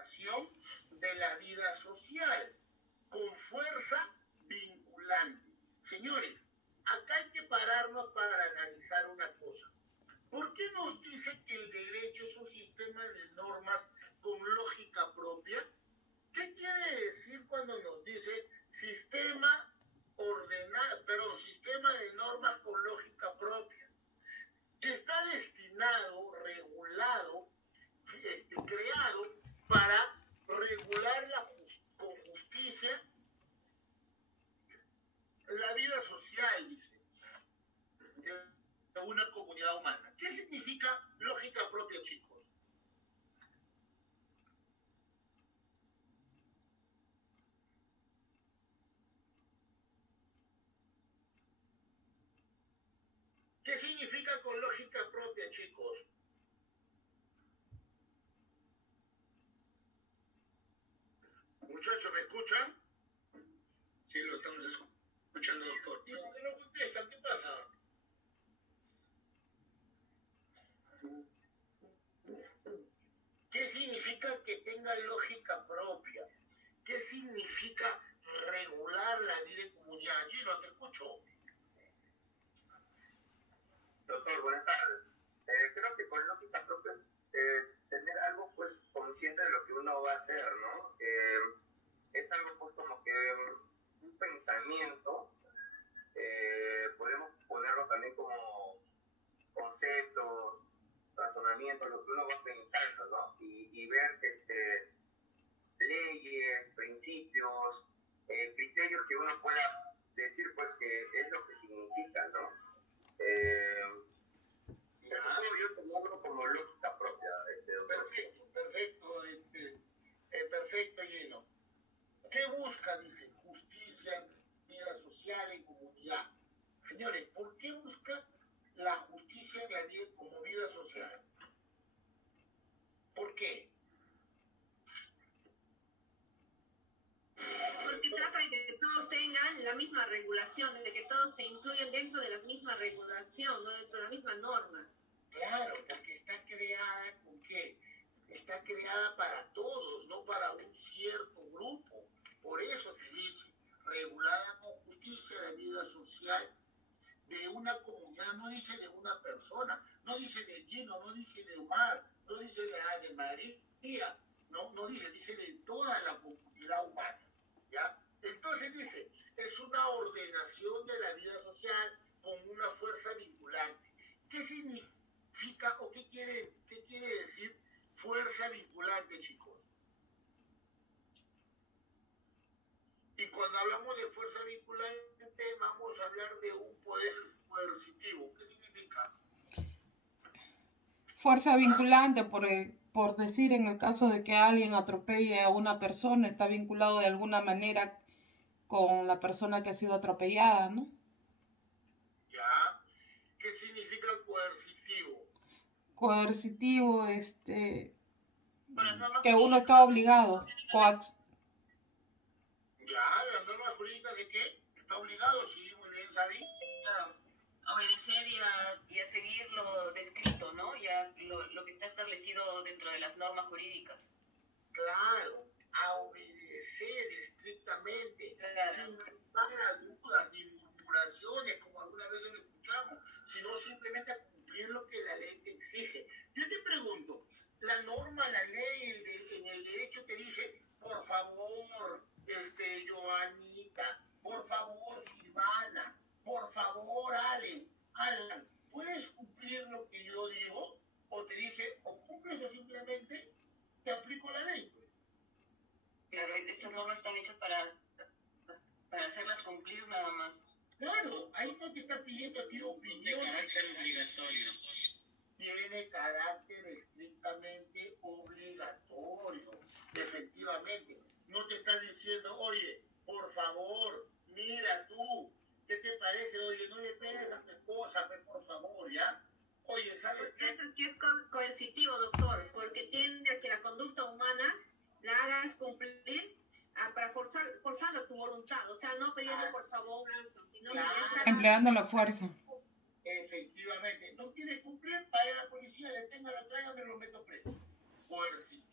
ordenación de la vida social con fuerza vinculante. Señores, acá hay que pararnos para analizar una cosa. ¿Por qué nos dice que el derecho es un sistema de normas con lógica propia? ¿Qué quiere decir cuando nos dice sistema sistema de normas con lógica propia? Que está destinado, regulado, creado para regular con justicia la vida social, dice, de una comunidad humana. ¿Qué significa lógica propia, chicos? ¿Qué significa con lógica propia, chicos? Muchachos, ¿me escuchan? Sí, lo estamos escuchando, doctor. ¿Y por qué no contestan? ¿Qué pasa? ¿Qué significa que tenga lógica propia? ¿Qué significa regular la vida en comunidad? Gino, te escucho. Doctor, buenas tardes. Creo que con lógica propia es tener algo pues consciente de lo que uno va a hacer, ¿no? Es algo pues como que un pensamiento, podemos ponerlo también como conceptos, razonamientos, lo que uno va pensando, ¿no? Y ver leyes, principios, criterios que uno pueda decir pues que es lo que significa, ¿no? Yo tomarlo como lógica propia. Perfecto, Gino. ¿Qué busca? Dice, justicia, vida social y comunidad. Señores, ¿por qué busca la justicia en la vida como vida social? ¿Por qué? Porque trata de que todos tengan la misma regulación, de que todos se incluyan dentro de la misma regulación, ¿no? Dentro de la misma norma. Claro, porque está creada ¿con qué? Está creada para todos, no para un cierto grupo. Por eso te dice, regulada con justicia de vida social de una comunidad, no dice de una persona, no dice de Gino, no dice de Omar, no dice de María, no dice de toda la comunidad humana, ¿ya? Entonces dice, es una ordenación de la vida social con una fuerza vinculante. ¿Qué significa o qué quiere decir fuerza vinculante, chicos? Y cuando hablamos de fuerza vinculante, vamos a hablar de un poder coercitivo. ¿Qué significa? Fuerza vinculante, por decir, en el caso de que alguien atropelle a una persona, está vinculado de alguna manera con la persona que ha sido atropellada, ¿no? ¿Ya? ¿Qué significa coercitivo? Coercitivo, que uno está obligado. ¿Ya? ¿Las normas jurídicas de qué? ¿Está obligado? Sí, muy bien, Sabi. Claro, obedecer y a seguir lo descrito, ¿no? Ya lo que está establecido dentro de las normas jurídicas. Claro, a obedecer estrictamente, Claro. sin lugar a dudas ni murmuraciones, como alguna vez lo escuchamos, sino simplemente a cumplir lo que la ley te exige. Yo te pregunto, la norma, la ley, en el derecho te dice, por favor, Joanita, por favor, Silvana, por favor, Alan, ¿puedes cumplir lo que yo digo? O te dice, o cumples o simplemente te aplico la ley, pues. Claro, estas normas están hechas para hacerlas cumplir nada más. Claro, ahí no te está pidiendo a ti opinión. De carácter obligatorio. Tiene carácter estrictamente obligatorio, efectivamente. No te está diciendo, oye, por favor, mira tú, ¿qué te parece? Oye, no le pegues a tu esposa, por favor, ¿ya? Oye, ¿sabes qué? Eso sí es coercitivo, doctor, porque tiende que la conducta humana la hagas cumplir para forzando tu voluntad, o sea, no pidiendo por favor, sino empleando la fuerza. Efectivamente, no quieres cumplir, vaya a la policía, deténgalo, tráigame, lo meto preso. Coercitivo.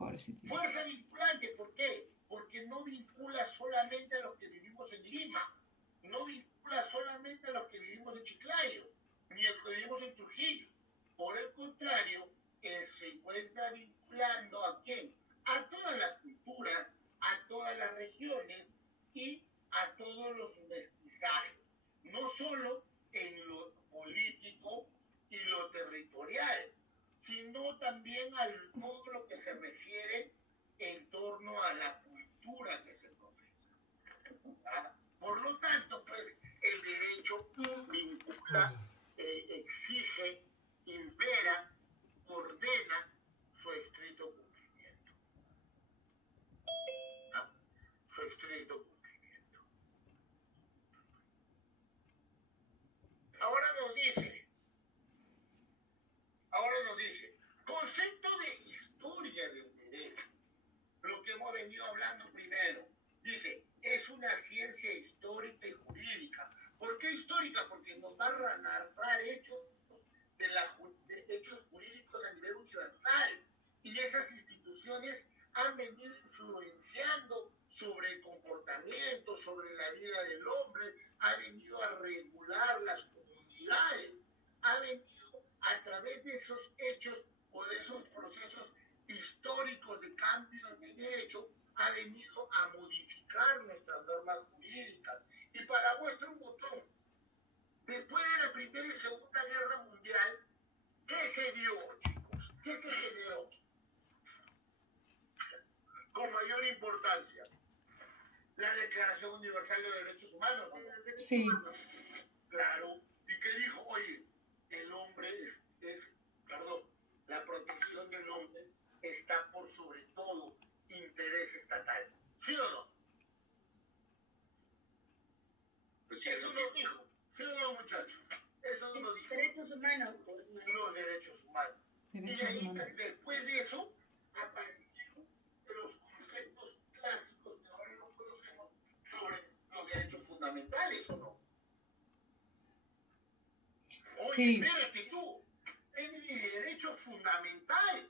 Coercitivo. Fuerza vinculante, ¿por qué? Porque no vincula solamente a los que vivimos en Lima, no vincula solamente a los que vivimos en Chiclayo, ni a los que vivimos en Trujillo. Por el contrario, se encuentra vinculando ¿a quién? A todas las culturas, a todas las regiones y a todos los mestizajes, no solo en lo político y lo territorial, sino también a todo lo que se refiere en torno a la cultura que se profesa. ¿Ah? Por lo tanto, pues el derecho vincula, exige, impera, ordena su estricto cumplimiento. ¿Ah? Su estricto cumplimiento. Ahora nos dice, concepto de historia del derecho, lo que hemos venido hablando primero. Dice, es una ciencia histórica y jurídica. ¿Por qué histórica? Porque nos va a narrar hechos hechos jurídicos a nivel universal. Y esas instituciones han venido influenciando sobre el comportamiento, sobre la vida del hombre, ha venido a regular las comunidades, ha venido a través de esos hechos o de esos procesos históricos de cambio en el derecho, ha venido a modificar nuestras normas jurídicas. Y para muestra un botón, después de la Primera y Segunda Guerra Mundial, ¿qué se dio, chicos? ¿Qué se generó? Con mayor importancia, la Declaración Universal de Derechos Humanos. Sí. Claro. ¿Y qué dijo? Oye, el hombre la protección del hombre está por sobre todo interés estatal. ¿Sí o no? Pues sí, Eso lo dijo. ¿Sí o no, muchachos? Eso lo dijo. Derechos humanos, pues, Los derechos humanos. Y ahí, después de eso, aparecieron los conceptos clásicos que ahora no conocemos sobre los derechos fundamentales, ¿o no? Oye, Sí. espérate tú, es mi derecho fundamental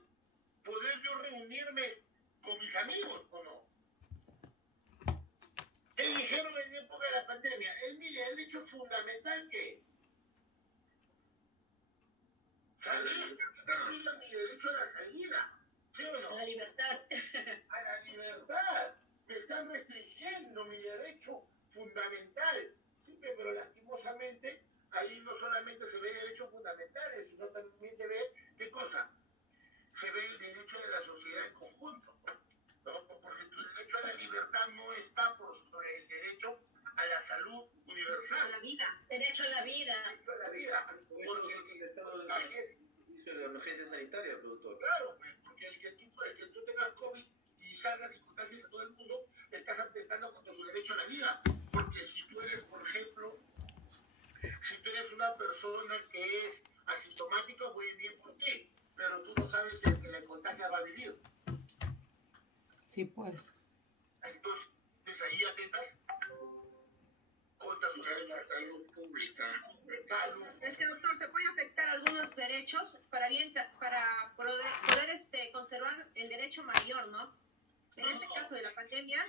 poder yo reunirme con mis amigos, ¿o no? ¿Qué dijeron en época de la pandemia? Es mi derecho fundamental que salir, priva mi derecho a la salida, ¿sí o no? la libertad. A la libertad. Me están restringiendo mi derecho fundamental. Sí, pero lastimosamente ahí no solamente se ve derechos fundamentales, sino también se ve, ¿qué cosa? Se ve el derecho de la sociedad en conjunto, ¿no? Porque tu derecho a la libertad no está por sobre el derecho a la salud universal. A la vida. Derecho a la vida. Derecho a la vida. Porque el estado de la emergencia sanitaria, doctor. Claro, pues, porque el que tú tengas COVID y salgas y contagies a todo el mundo, estás atentando contra su derecho a la vida. Porque si tú eres, por ejemplo, si tú eres una persona que es asintomática, muy bien por ti, pero tú no sabes si el que la contagia va a vivir. Sí, pues. Entonces ahí atentas contra su derecho a la salud pública. salud. Es que, doctor, te puede afectar algunos derechos para poder conservar el derecho mayor, ¿no? En este caso de la pandemia,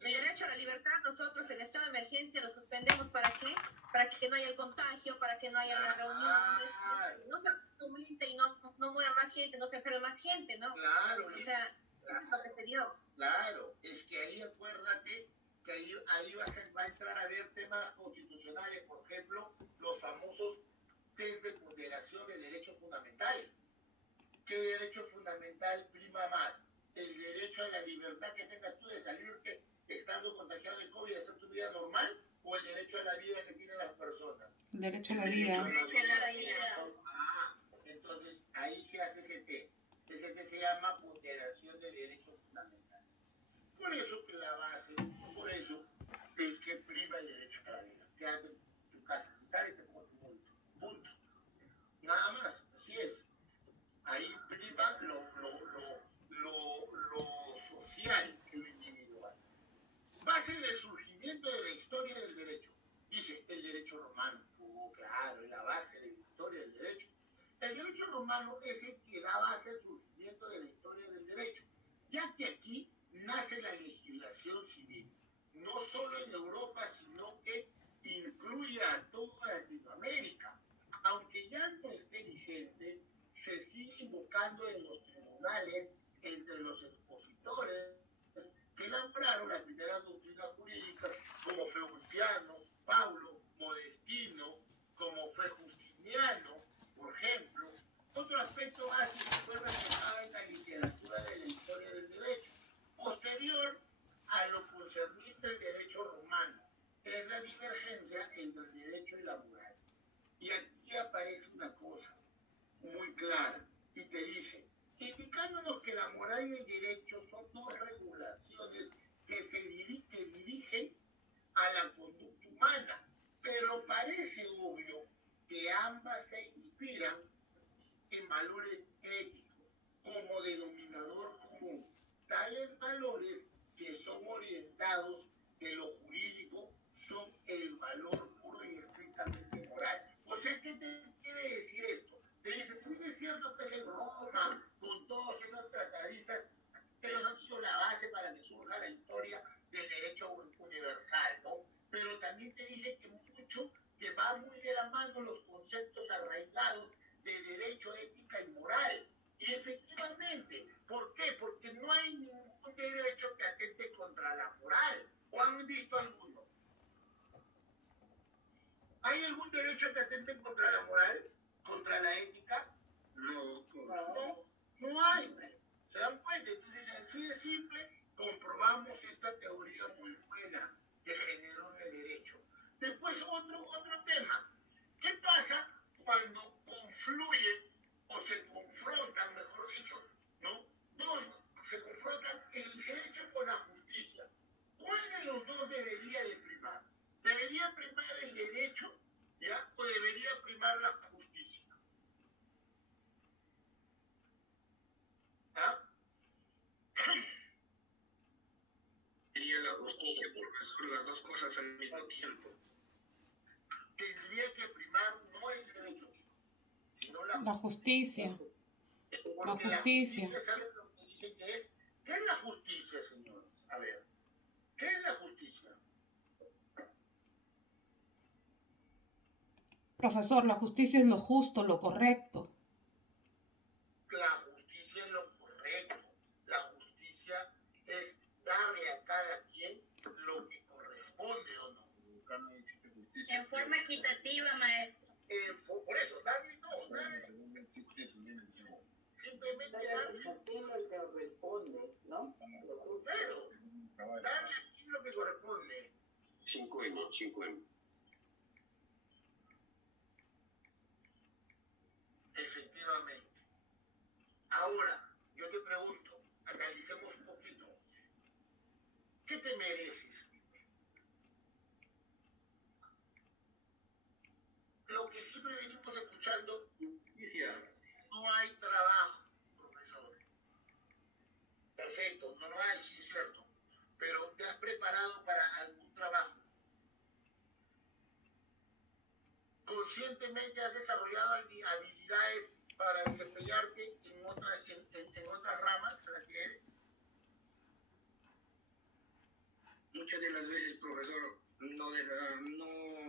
el derecho a la libertad, nosotros, el estado de emergencia, lo suspendemos. ¿Para qué? Para que no haya el contagio, para que no haya la reunión, no se aumente y no muera más gente, no se enferme más gente, ¿no? Claro, O sea, eso es lo que se dio. claro, es que ahí acuérdate que ahí va a entrar a ver temas constitucionales, por ejemplo, los famosos test de ponderación de derechos fundamentales. ¿Qué derecho fundamental prima más? ¿El derecho a la libertad que tengas tú de salirte estando contagiado de COVID y hacer tu vida normal? ¿O el derecho a la vida que tienen las personas? El derecho a la vida. Entonces, ahí se hace ese test. Ese test se llama ponderación de derechos fundamentales. Por eso que la base, por eso es que prima el derecho a la vida. Quédate en tu casa, si sale te pongo tu multa. Punto. Nada más, así es. Ahí prima lo social que lo individual. Base del surgimiento de la historia del derecho. Dice, el derecho romano. Claro, es la base de la historia del derecho. El derecho romano es el que da base al surgimiento de la historia del derecho. ya que aquí nace la legislación civil, no solo en Europa, sino que incluye a toda Latinoamérica. Aunque ya no esté vigente, se sigue invocando en los tribunales entre los expositores que elaboraron las primeras doctrinas jurídicas, como fue Ulpiano, Pablo, Modestino, como fue Justiniano, por ejemplo. Otro aspecto básico fue reflejado en la literatura de la historia del derecho, posterior a lo concerniente al derecho romano, es la divergencia entre el derecho y la moral. Y aquí aparece una cosa muy clara y te dice, indicándonos que la moral y el derecho son dos regulaciones que se dirigen a la conducta humana, pero parece obvio que ambas se inspiran en valores éticos como denominador común, tales valores que son orientados de lo jurídico son el valor puro y estrictamente moral. O sea, ¿qué te quiere decir esto? Te dice, si bien es cierto que es en Roma, con todos esos tratadistas, ellos han sido la base para que surja la historia del derecho universal, ¿no? Pero también te dice que mucho, que va muy de la mano los conceptos arraigados de derecho, ética y moral. Y efectivamente, ¿por qué? Porque no hay ningún derecho que atente contra la moral. ¿O han visto alguno? ¿Hay algún derecho que atente contra la moral? ¿Contra la ética? No hay. ¿Se dan cuenta? Entonces, así de simple, comprobamos esta teoría muy buena que generó en el derecho. Después, otro tema. ¿Qué pasa cuando confluyen o se confrontan, mejor dicho, ¿no? Se confrontan el derecho con la justicia? ¿Cuál de los dos debería de primar? ¿Debería primar el derecho, ya? ¿O debería primar la justicia? ¿Ah? Sería la justicia, profesor, las dos cosas al mismo tiempo. Tendría que primar no el derecho, chicos, sino La justicia. Porque La justicia. ¿saben lo que dice que es? ¿Qué es la justicia, señores? A ver, ¿qué es la justicia? Profesor, la justicia es lo justo, lo correcto. La justicia es lo correcto. La justicia es darle a cada quien lo que corresponde o no. En forma equitativa, maestro. Por eso, darle no, darle. Simplemente darle. Lo que corresponde, ¿no? Claro, darle aquí lo que corresponde. 5M. Efectivamente. Ahora, yo te pregunto, analicemos un poquito. ¿Qué te mereces? Lo que siempre venimos escuchando, no hay trabajo, profesor. Perfecto, no lo hay, sí es cierto. Pero ¿te has preparado para algún trabajo? ¿Conscientemente has desarrollado habilidades para desempeñarte en otras ramas en las que eres? Muchas de las veces, profesor, no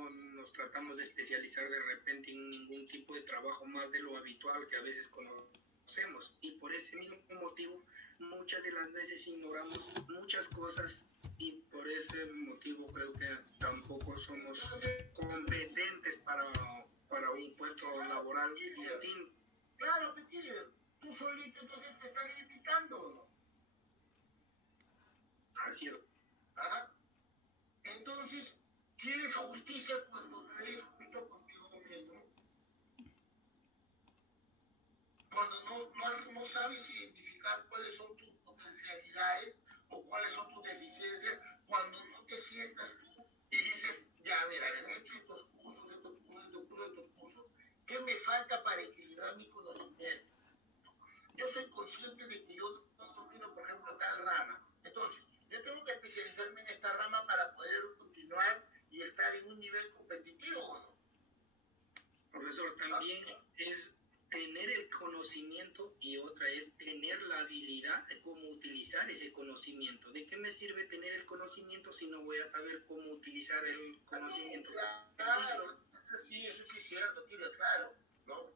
nos tratamos de especializar de repente en ningún tipo de trabajo más de lo habitual que a veces conocemos. Y por ese mismo motivo, muchas de las veces ignoramos muchas cosas y por ese motivo creo que tampoco somos competentes para un puesto laboral distinto. Claro, Peter, tú solito entonces te estás limitando, ¿no? Así es. ¿Ah? Entonces, ¿quieres justicia cuando no eres justo contigo mismo? Cuando no sabes identificar cuáles son tus potencialidades o cuáles son tus deficiencias, cuando no te sientas tú y dices, ya, mira, he hecho estos cursos, ¿qué me falta para equilibrar mi conocimiento? Yo soy consciente de que yo no domino, por ejemplo, tal rama. Entonces, yo tengo que especializarme en esta rama para poder continuar y estar en un nivel competitivo, ¿o no? Profesor, también es tener el conocimiento y otra es tener la habilidad de cómo utilizar utilizar ese conocimiento. ¿De qué me sirve tener el conocimiento si no voy a saber cómo utilizar el conocimiento? Claro, eso sí es cierto, Kira, claro, ¿no?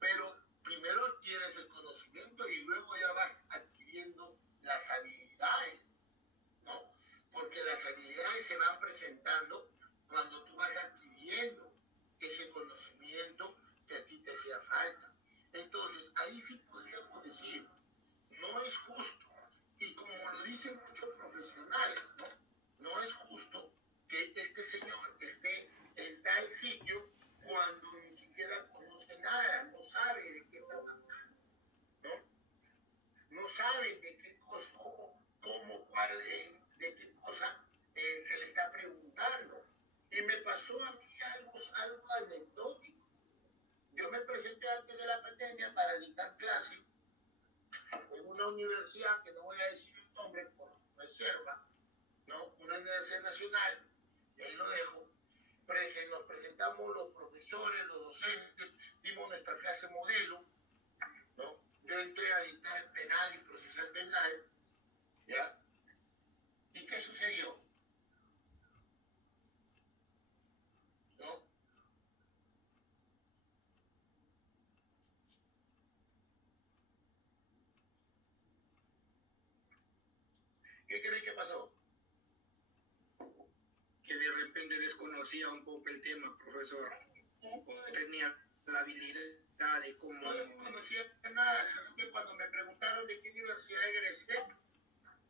Pero primero tienes el conocimiento y luego ya vas adquiriendo las habilidades, ¿no? Porque las habilidades se van presentando cuando tú vas adquiriendo ese conocimiento que a ti te hacía falta. Entonces, ahí sí podríamos decir, no es justo, y como lo dicen muchos profesionales, ¿no? No es justo que este señor esté en tal sitio cuando ni siquiera conoce nada, no sabe de qué está hablando, ¿no? No saben de qué cosa, de qué cosa se le está preguntando. Y me pasó a mí algo anecdótico. Yo me presenté antes de la pandemia para dictar clase en una universidad, que no voy a decir el nombre por reserva, ¿no? Una universidad nacional, y ahí lo dejo. Nos presentamos los profesores, los docentes, dimos nuestra clase modelo, ¿no? Yo entré a dictar penal y procesal penal, ¿ya? ¿Y qué sucedió? ¿No? ¿Qué creen que pasó? Que de repente desconocía un poco el tema, profesor. Tenía la habilidad de cómo... No conocía nada, sino que cuando me preguntaron de qué universidad egresé,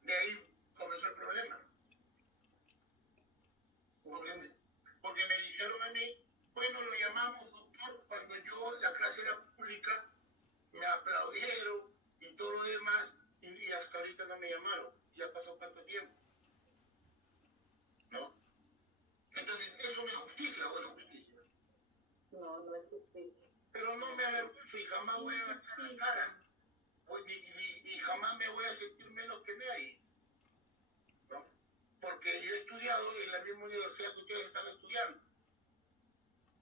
de ahí comenzó el problema. Porque me dijeron a mí, bueno, lo llamamos doctor, cuando la clase era pública, me aplaudieron y todo lo demás, y hasta ahorita no me llamaron. Ya pasó tanto tiempo, ¿no? Entonces, ¿eso no es justicia o es justicia? No, no es justicia. Pero no me avergüenzo y jamás voy a agachar la cara. Ni jamás me voy a sentir menos que nadie, ¿no? Porque yo he estudiado en la misma universidad que ustedes están estudiando.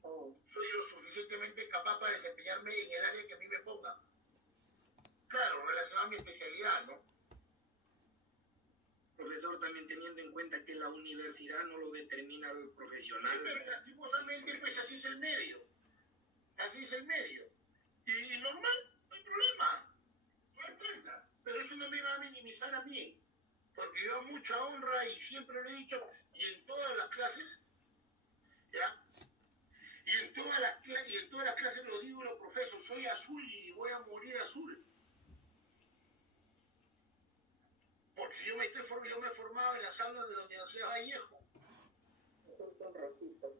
Soy lo suficientemente capaz para desempeñarme en el área que a mí me ponga. Claro, relacionado a mi especialidad, ¿no? Profesor, también teniendo en cuenta que la universidad no lo determina el profesional. Pero lastimosamente, pues así es el medio. Así es el medio. Y normal, no hay problema. No hay falta. Pero eso no me va a minimizar a mí. Porque yo a mucha honra, y siempre lo he dicho, y en todas las clases, ¿ya? Y en todas las clases lo digo, lo profeso, soy azul y voy a morir azul. Porque yo me he formado en las aulas de la Universidad de Vallejo. Azul con rojito.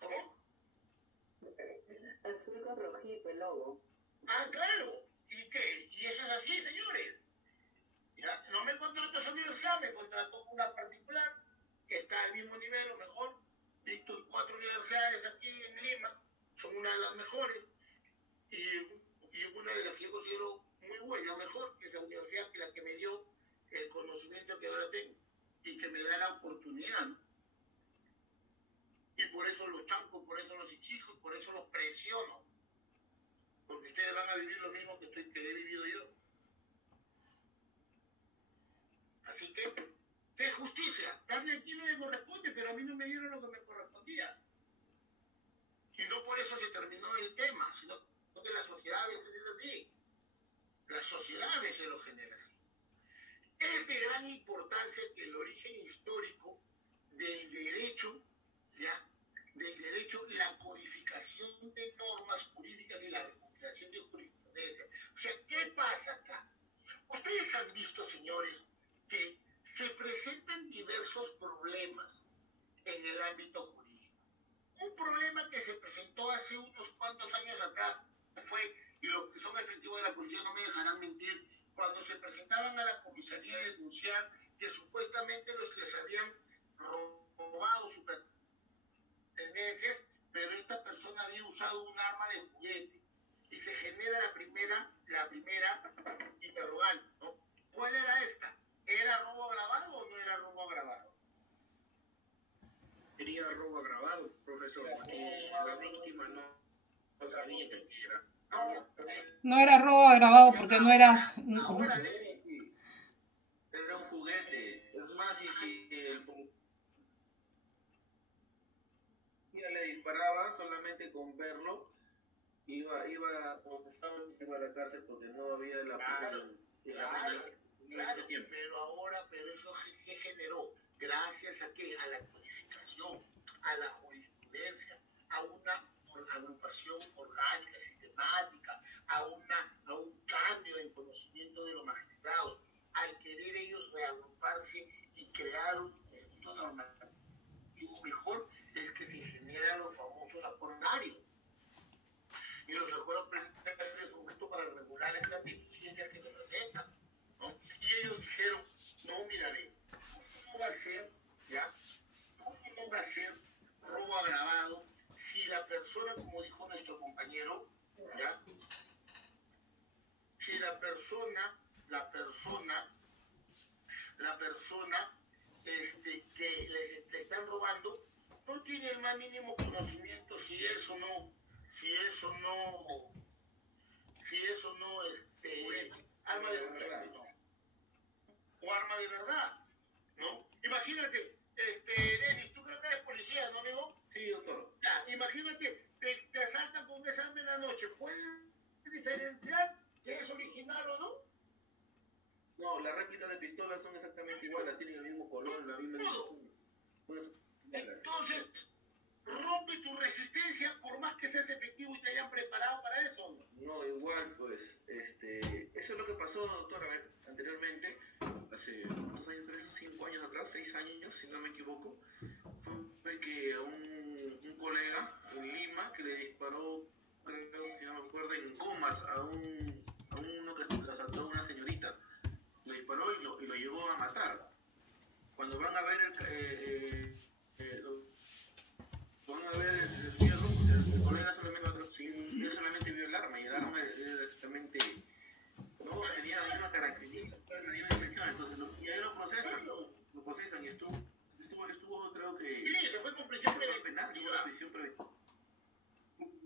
¿Cómo? Azul con rojito, el logo. Ah, claro. ¿Y qué? Y eso es así, señores. ¿Ya? No me contrató esa universidad, me contrató una particular que está al mismo nivel o mejor. Dicto 4 universidades aquí en Lima, son una de las mejores. Y una de las que yo considero muy buena, mejor, que es la universidad que me dio el conocimiento que ahora tengo y que me da la oportunidad, ¿no? Y por eso los chanco, por eso los exijo, por eso los presiono, porque ustedes van a vivir lo mismo que he vivido yo. Así que, ¿qué justicia? Darle a quien le corresponde, pero a mí no me dieron lo que me correspondía. Y no por eso se terminó el tema, sino que la sociedad a veces es así. La sociedad a veces lo genera así. Es de gran importancia que el origen histórico del derecho, ¿ya? Del derecho, la codificación de normas jurídicas y la recopilación de jurisprudencia. O sea, ¿qué pasa acá? Ustedes han visto, señores, que se presentan diversos problemas en el ámbito jurídico. Un problema que se presentó hace unos cuantos años atrás fue, y los que son efectivos de la policía no me dejarán mentir, cuando se presentaban a la comisaría a denunciar que supuestamente los que les habían robado sus pertenencias, pero esta persona había usado un arma de juguete. Y se genera la primera interrogante, ¿no? ¿Cuál era esta? ¿Era robo agravado o no era robo agravado? Sería robo agravado, profesor, porque la víctima no sabía que era. No era robo agravado porque no era... Ahora, Levi, solamente con verlo iba a la cárcel porque no había la Claro, claro, en ese tiempo. pero eso que generó, gracias a que a la codificación, a la jurisprudencia, a una agrupación orgánica, sistemática, a un cambio en conocimiento de los magistrados, al querer ellos reagruparse y crear un conjunto normativo mejor, es que se generan los famosos acordatorios. Y los acuerdos preliminares son justo para regular estas deficiencias que se presentan, ¿no? Y ellos dijeron, no, mira, ve, ¿cómo va a ser, ya? ¿Cómo va a ser robo agravado si la persona, como dijo nuestro compañero, ya? Si la persona que le están robando no tiene el más mínimo conocimiento si eso no, arma de verdad, ¿no? O arma de verdad, ¿no? Imagínate, Denis, tú creo que eres policía, ¿no, amigo? Sí, doctor. Ya, imagínate, te asaltan con esa arma en la noche, ¿puedes diferenciar que es original o no? No, las réplicas de pistolas son exactamente iguales, tienen el mismo color, la misma dimensión. Entonces, rompe tu resistencia por más que seas efectivo y te hayan preparado para eso. No, igual, pues, eso es lo que pasó, doctor, a ver, anteriormente, hace, ¿cuántos años? 5 años atrás, 6 años, si no me equivoco, fue que a un colega en Lima que le disparó, creo, si no me acuerdo, en gomas a uno que asaltó a una señorita, le disparó y lo llegó a matar. Cuando van a ver el fierro, el colega solamente vio el arma y el arma era exactamente, no tenía la misma característica, la misma dimensión, entonces y ahí lo procesan y estuvo creo que Sí, se fue con prisión penal, se fue con prisión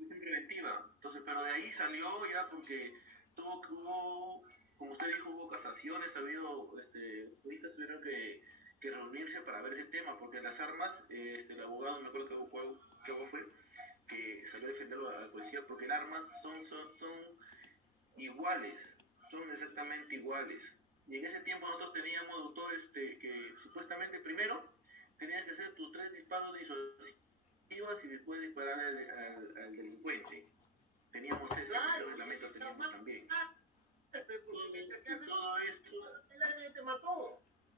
preventiva, entonces, pero de ahí salió ya porque hubo, como usted dijo, hubo casaciones, ha habido, juristas tuvieron que reunirse para ver ese tema, porque las armas, el abogado, no me acuerdo qué fue, que salió a defenderlo al policía, porque las armas son iguales, son exactamente iguales. Y en ese tiempo nosotros teníamos, doctor, que supuestamente primero tenías que hacer tus 3 disparos disuasivos y después disparar al delincuente. Teníamos ese reglamento, teníamos también.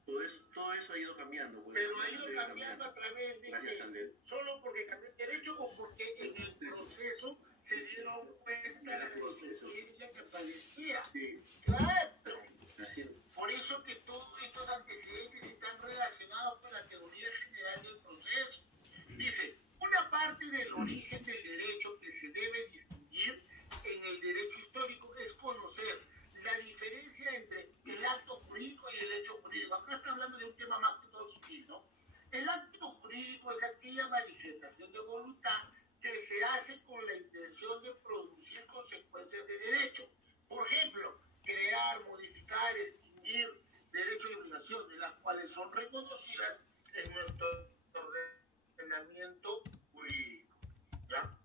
Todo eso ha ido cambiando. Pues, pero ha ido cambiando a través de que, solo porque cambió el derecho o porque en el proceso se dieron cuenta de la deficiencia que padecía. Sí. Claro. Así es. Por eso que todos estos antecedentes están relacionados con la teoría general del proceso. Dice, una parte del origen del derecho que se debe distinguir en el derecho histórico es conocer la diferencia entre el acto jurídico y el hecho jurídico. Acá está hablando de un tema más que todo sutil, ¿no? El acto jurídico es aquella manifestación de voluntad que se hace con la intención de producir consecuencias de derecho. Por ejemplo, crear, modificar, extinguir derechos y obligaciones, las cuales son reconocidas en nuestro ordenamiento jurídico. ¿Ya?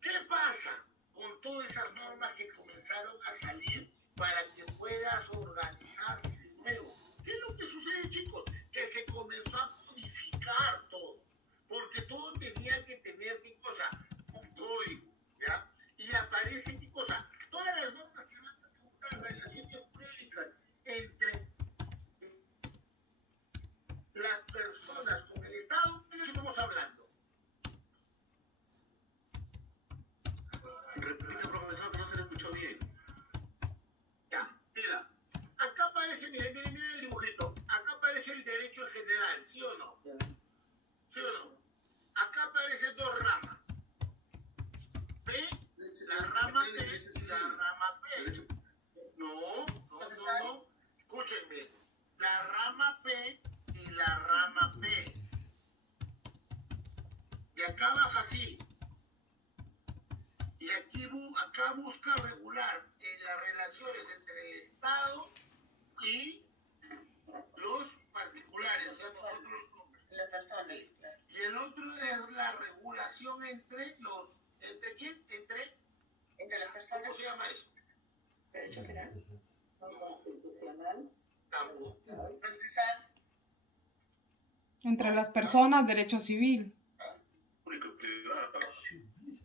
¿Qué pasa con todas esas normas que comenzaron a salir para que puedas organizarse de nuevo? ¿Qué es lo que sucede, chicos? Que se comenzó a codificar todo, porque todo tenía que tener, ¿qué cosa? Un código, ¿ya? Y aparece, ¿qué cosa? Todas las normas que van a buscar relaciones jurídicas entre las personas con el Estado, ¿de qué estamos hablando? Repita, profesor, que no se lo escuchó bien. Ya, mira, acá aparece, miren el dibujito, acá aparece el derecho en general, ¿sí o no? ¿Sí o no? Acá aparecen 2 ramas. P, la rama P y la rama P. No. Escúchenme. La rama P y la rama P. Y acá baja así. Y acá busca regular las relaciones entre el Estado y los particulares, o sea, nosotros los hombres. Las personas, claro. Y el otro es la regulación entre los ¿Cómo se llama eso? Derecho penal. No constitucional. Tampoco. Procesal. Entre las personas, derecho civil. Público y privado.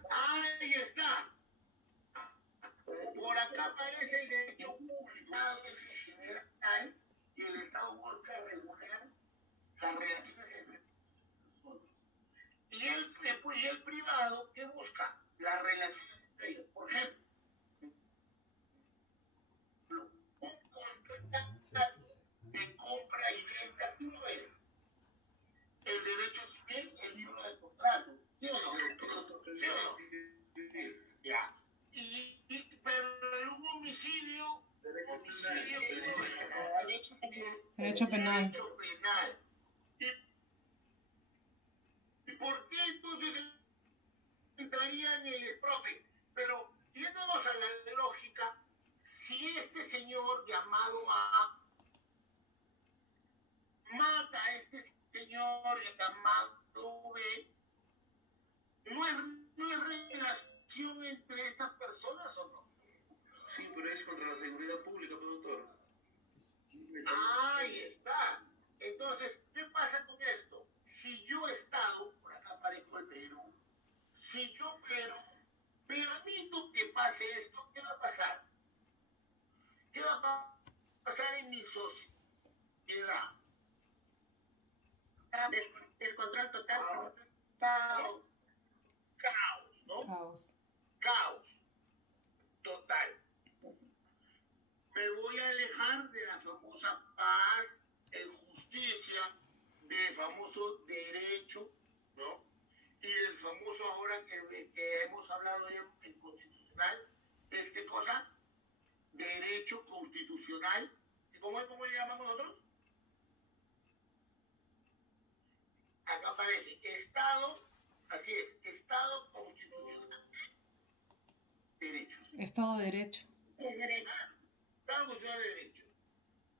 Ahí está. Por acá aparece el derecho público, es en general, y el Estado busca regular las relaciones entre personas. Y el privado, ¿qué busca? Las relaciones entre ellos. Por ejemplo, un contrato de compra y venta, tú lo ves. El derecho civil, el libro de contratos, ¿sí o no? ¿Sí o no? Ya. Pero un homicidio, ¿tú lo ves? Derecho penal. Derecho penal. Derecho penal. ¿Y por qué entonces entraría en el profe? Pero yéndonos a la lógica, si este señor llamado A mata a este señor llamado B, ¿no es relación entre estas personas o no? Sí, pero es contra la seguridad pública, doctor. Ahí está. Entonces, ¿qué pasa con esto? Si yo Estado, por acá aparezco el Perú, si yo permito que pase esto, ¿qué va a pasar? ¿Qué va a pasar en mi sociedad? Descontrol total. Caos. Caos, ¿no? Caos. Caos. Total. Me voy a alejar de la famosa paz en justicia, del famoso derecho, ¿no? Y del famoso ahora que hemos hablado ya en constitucional, es ¿qué cosa? Derecho constitucional. ¿Cómo le llamamos nosotros? Acá aparece Estado, así es, Estado constitucional. Derecho. Estado de derecho. Derecho. Estado constitucional de derecho.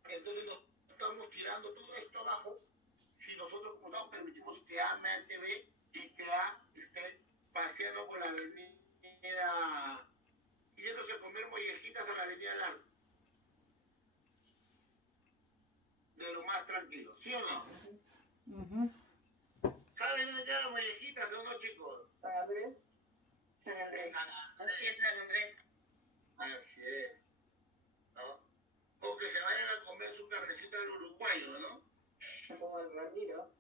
Entonces nos estamos tirando todo esto abajo si nosotros como Estado permitimos que A mate B y que A esté paseando por la avenida, yéndose a comer mollejitas a la avenida Largo. De lo más tranquilo, ¿sí o no? Ujú. ¿Saben dónde quedan las mollejitas o no, chicos? San Andrés. San Andrés. San Andrés. Así es, San Andrés. Así es, ¿no? O que se vayan a comer su carnecita al uruguayo, ¿no? Como el Ramiro.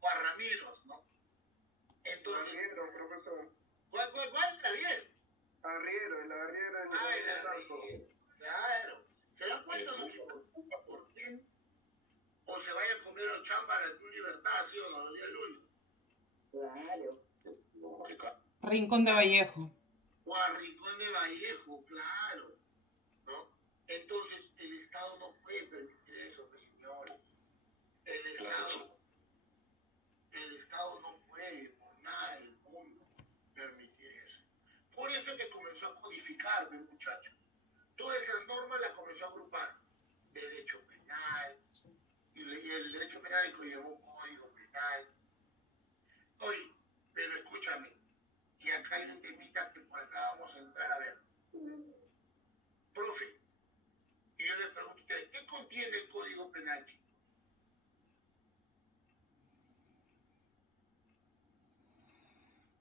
O a Ramiros, ¿no? Entonces, Arriero, profesor. ¿cuál? La 10. Arriero, el arriero en Ah, el el campo. arriero. Claro. ¿Se dan cuenta, no, chicos? ¿Por qué? O se vaya a comer el chamba a tu libertad, ¿sí o no? Los días lunes. Claro. Rincón de Vallejo. O a Rincón de Vallejo, claro, ¿no? Entonces, el Estado no puede permitir eso, pues, señores. El Estado no puede, por nada del mundo, permitir eso. Por eso es que comenzó a codificar, mi muchacho. Todas esas normas las comenzó a agrupar. Derecho penal, y el derecho penal lo llevó código penal. Oye, pero escúchame, y acá hay un temita que por acá vamos a entrar a ver. Profe, y yo le pregunto a ustedes, ¿qué contiene el código penal, chicos?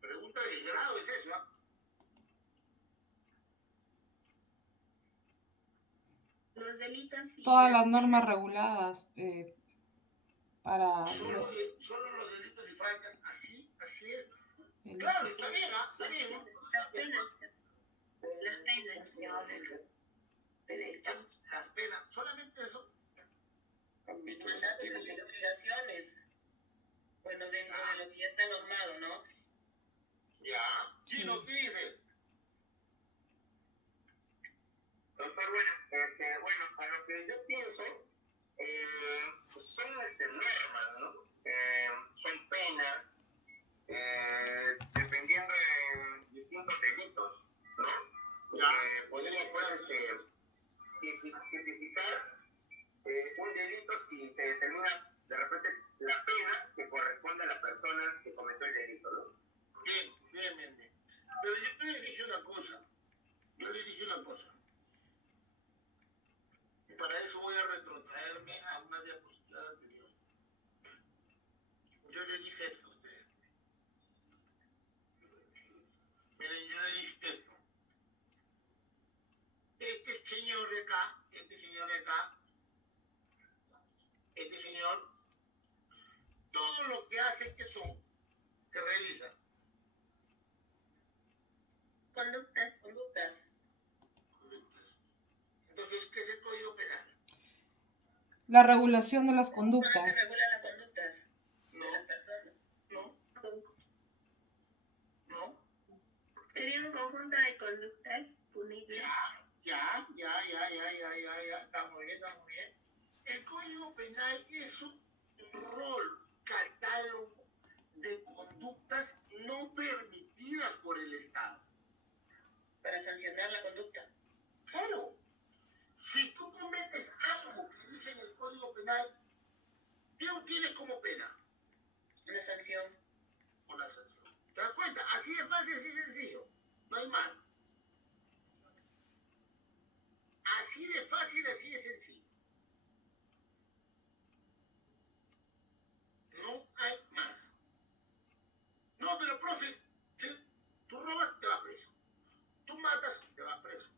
Pregunta de grado es eso, ¿ah? Los delitos y Todas las normas reguladas para... Solo los delitos y faltas, así es. Claro, está bien, ¿ah? Está bien, ¿no? Las penas. Las penas. Las penas, solamente eso. Mandatos y obligaciones. Bueno, dentro de lo que ya está normado, ¿no? Ya, Chino, ¿qué dices? Doctor, bueno, a lo que yo pienso, son normas, ¿no? Son penas, dependiendo de distintos delitos, ¿no? Podemos, pues, tipificar un delito si se determina de repente la pena que corresponde a la persona que cometió el delito, ¿no? Bien. Pero yo le dije una cosa. una cosa. Y para eso voy a retrotraerme a una diapositiva anterior. Yo le dije esto a ustedes. Miren, yo le dije esto. Este señor de acá, este señor, todo lo que hace, que realiza. Conductas. Entonces, ¿qué es el Código Penal? La regulación de las ¿Cómo conductas. te regula las conductas No, de las personas? no. Sería un conjunto de conductas punibles. Ya. Está muy bien. El Código Penal es un catálogo de conductas no permitidas por el Estado. Para sancionar la conducta. Claro. Si tú cometes algo que dice en el Código Penal, ¿qué obtienes como pena? Una sanción. Una sanción. ¿Te das cuenta? Así es fácil, así es sencillo. No hay más. Así de fácil, así de sencillo. No hay más. No, pero profe, si tú robas, te vas preso. Tú matas, te vas preso.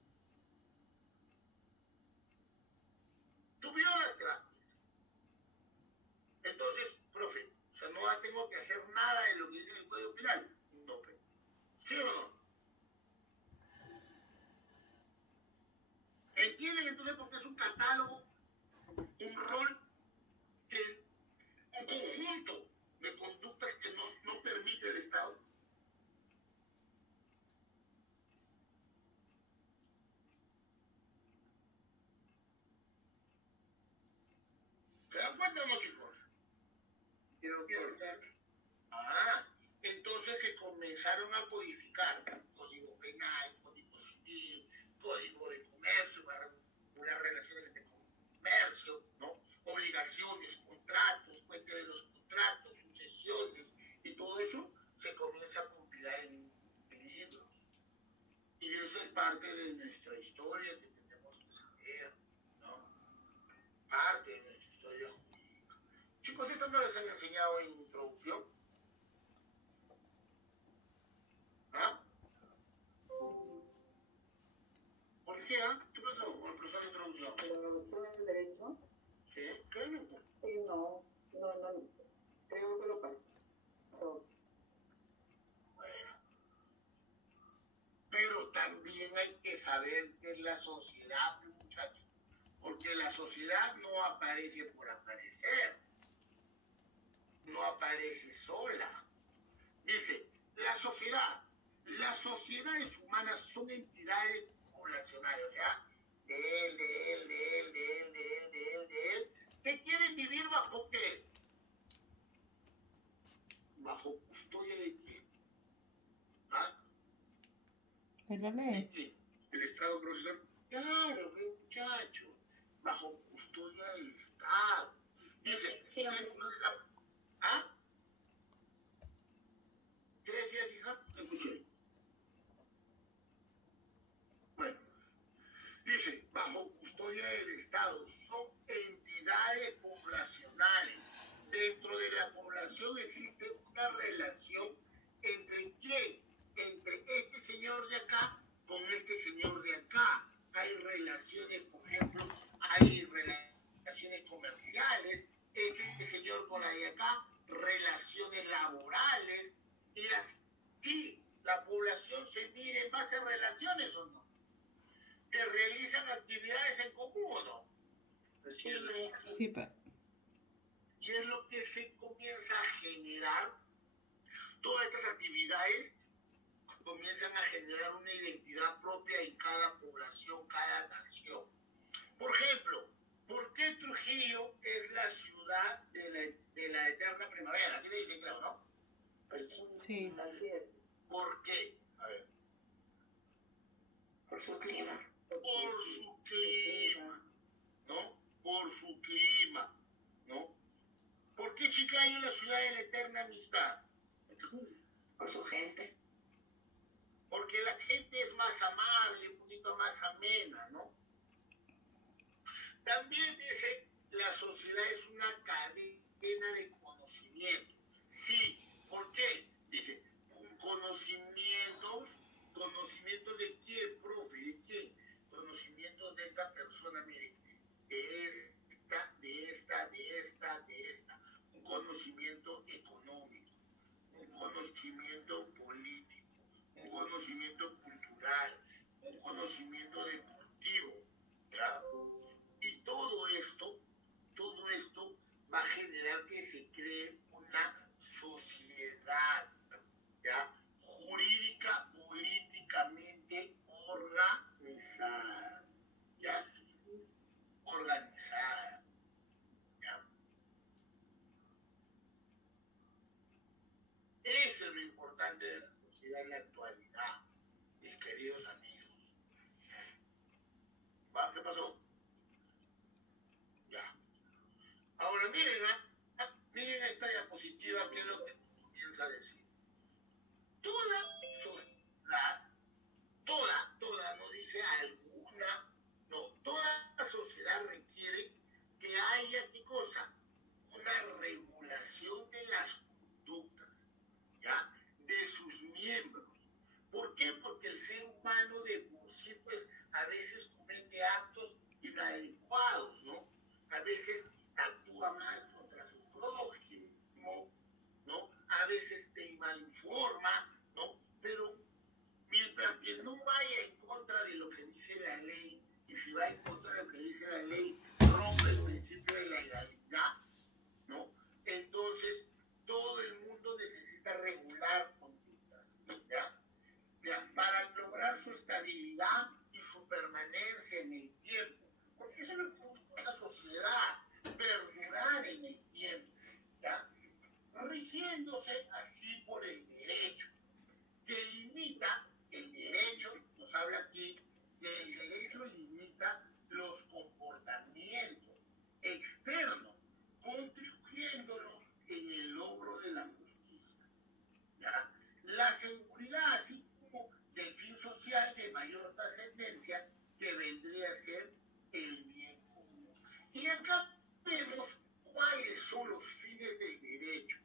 Tú violas, te vas preso. Entonces, profe, o sea, no tengo que hacer nada de lo que dice el Código Penal. No, pero, ¿sí o no? ¿Entienden entonces por qué es un catálogo, un rol, un conjunto de conductas que no permite el Estado? ¿Se dan cuenta o no, chicos? Entonces se comenzaron a codificar Código Penal, Código Civil, Código de Comercio, para regular relaciones entre comercio, ¿no? Obligaciones, contratos, fuente de los contratos, sucesiones, y todo eso se comienza a compilar en libros. Y eso es parte de nuestra historia que tenemos que saber, ¿no? Parte de nuestra historia jurídica. Chicos, ¿esto no les han enseñado en introducción? ¿Ah? ¿Por qué? ¿Qué pasó con el profesor de introducción? La introducción del derecho. ¿Sí? Claro. Sí, no. Creo que lo pasó. Bueno. Pero también hay que saber qué es la sociedad, muchachos. Porque la sociedad no aparece por aparecer. No aparece sola. Dice, las sociedades humanas son entidades poblacionales, o sea, de él, que quieren vivir bajo qué? ¿Bajo custodia de quién? ¿Ah? ¿De la ¿De ley? quién? ¿El Estado, profesor? Claro, muchacho, bajo custodia del Estado. Dice, ¿ah? ¿Qué decías, hija? No escuché. Bueno, dice, bajo custodia del Estado, son entidades poblacionales. Dentro de la población existe una relación entre quién, entre este señor de acá con este señor de acá. Hay relaciones, por ejemplo, hay relaciones comerciales, este señor con la de acá, relaciones laborales, y así la población se mide en base a relaciones o no. ¿Que realizan actividades en común o no? Sí, maestro. Sí, pero... Y es lo que se comienza a generar. Todas estas actividades comienzan a generar una identidad propia en cada población, cada nación. Por ejemplo, ¿por qué Trujillo es la ciudad de la eterna primavera? Así le dicen, claro, ¿no? Sí. Así es. ¿Por qué? A ver. Por su clima. Por su clima, ¿no? Por su clima, ¿no? ¿Por qué Chiclayo es la ciudad de la eterna amistad? Por su gente. porque la gente es más amable, un poquito más amena, ¿no? También dice, la sociedad es una cadena de conocimiento. Sí, ¿por qué? Dice, conocimientos de quién, profe, de quién, conocimientos de esta persona, mire, de esta, un conocimiento económico, un conocimiento político, un conocimiento cultural, un conocimiento deportivo, ¿ya? Y todo esto va a generar que se cree una sociedad, ¿ya? Jurídica, políticamente organizada, ¿ya? Organizada, ¿ya? Eso es lo importante de la sociedad en la actualidad, mis queridos amigos. ¿Va? ¿Qué pasó? Ya. Ahora miren esta diapositiva, que es lo que comienza a decir. Toda sociedad, no dice alguna, no, toda sociedad requiere que haya, ¿qué cosa? Una regulación de las conductas, ¿ya? De sus miembros. ¿Por qué? Porque el ser humano de por sí, pues, a veces comete actos inadecuados, ¿no? A veces actúa mal contra su prójimo, ¿no? A veces te malinforma, ¿no? Pero mientras que no vaya en contra de lo que dice la ley, y si va en contra de lo que dice la ley, rompe el principio de la legalidad, ¿no? Entonces, todo el mundo necesita regular conductas, ¿ya? Para lograr su estabilidad y su permanencia en el tiempo. Porque eso es lo que busca la sociedad, perdurar en el tiempo, ¿ya? Rigiéndose así por el derecho, que limita el derecho, nos habla aquí, que el derecho limita los comportamientos externos, contribuyéndolo en el logro de la justicia, ¿ya? La seguridad, así como del fin social de mayor trascendencia, que vendría a ser el bien común. Y acá vemos cuáles son los fines del derecho.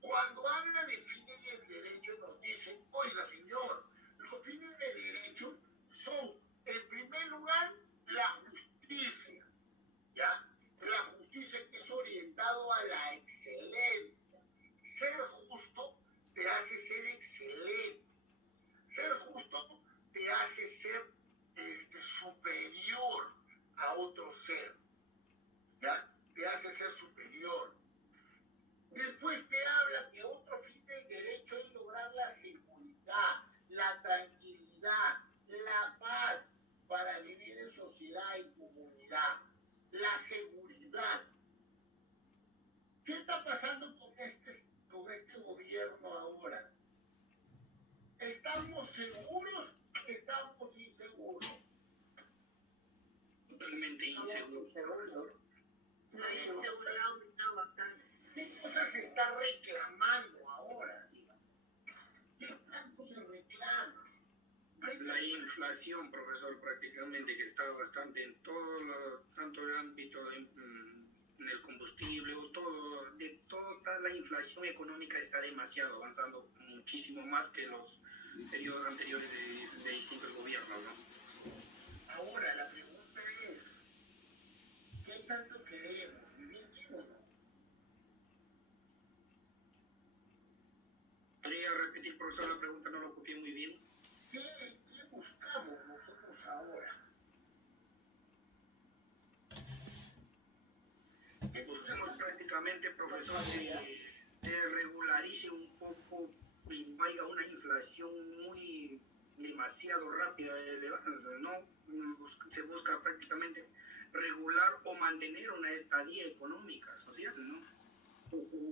Cuando habla de fines del derecho nos dicen, oiga señor, los fines del derecho son, en primer lugar, la justicia, ¿ya? La justicia que es orientado a la excelencia. Ser justo te hace ser excelente. Ser justo te hace ser superior a otro ser, ¿ya? Te hace ser superior. Después te habla que otro fin del derecho es lograr la seguridad, la tranquilidad, la paz para vivir en sociedad y comunidad. La seguridad. ¿Qué está pasando con este gobierno ahora? ¿Estamos seguros? ¿Estamos inseguros? Totalmente inseguro. La inseguridad ha aumentado bastante. ¿Qué cosas se está reclamando ahora? ¿Qué tanto se reclama? La inflación, profesor, prácticamente, que está bastante en todo, tanto el ámbito en el combustible o todo, toda la inflación económica está demasiado avanzando, muchísimo más que los periodos anteriores de distintos gobiernos, ¿no? Ahora, la pregunta es, ¿qué tanto queremos? ¿Vivir bien o no? ¿Podría repetir, profesor, la pregunta? No lo copié muy bien. ¿Qué buscamos nosotros ahora? Buscamos prácticamente, profesor, que regularice un poco y no haya una inflación demasiado rápida de elevarse, ¿no? Se busca prácticamente regular o mantener una estadía económica, social, ¿no?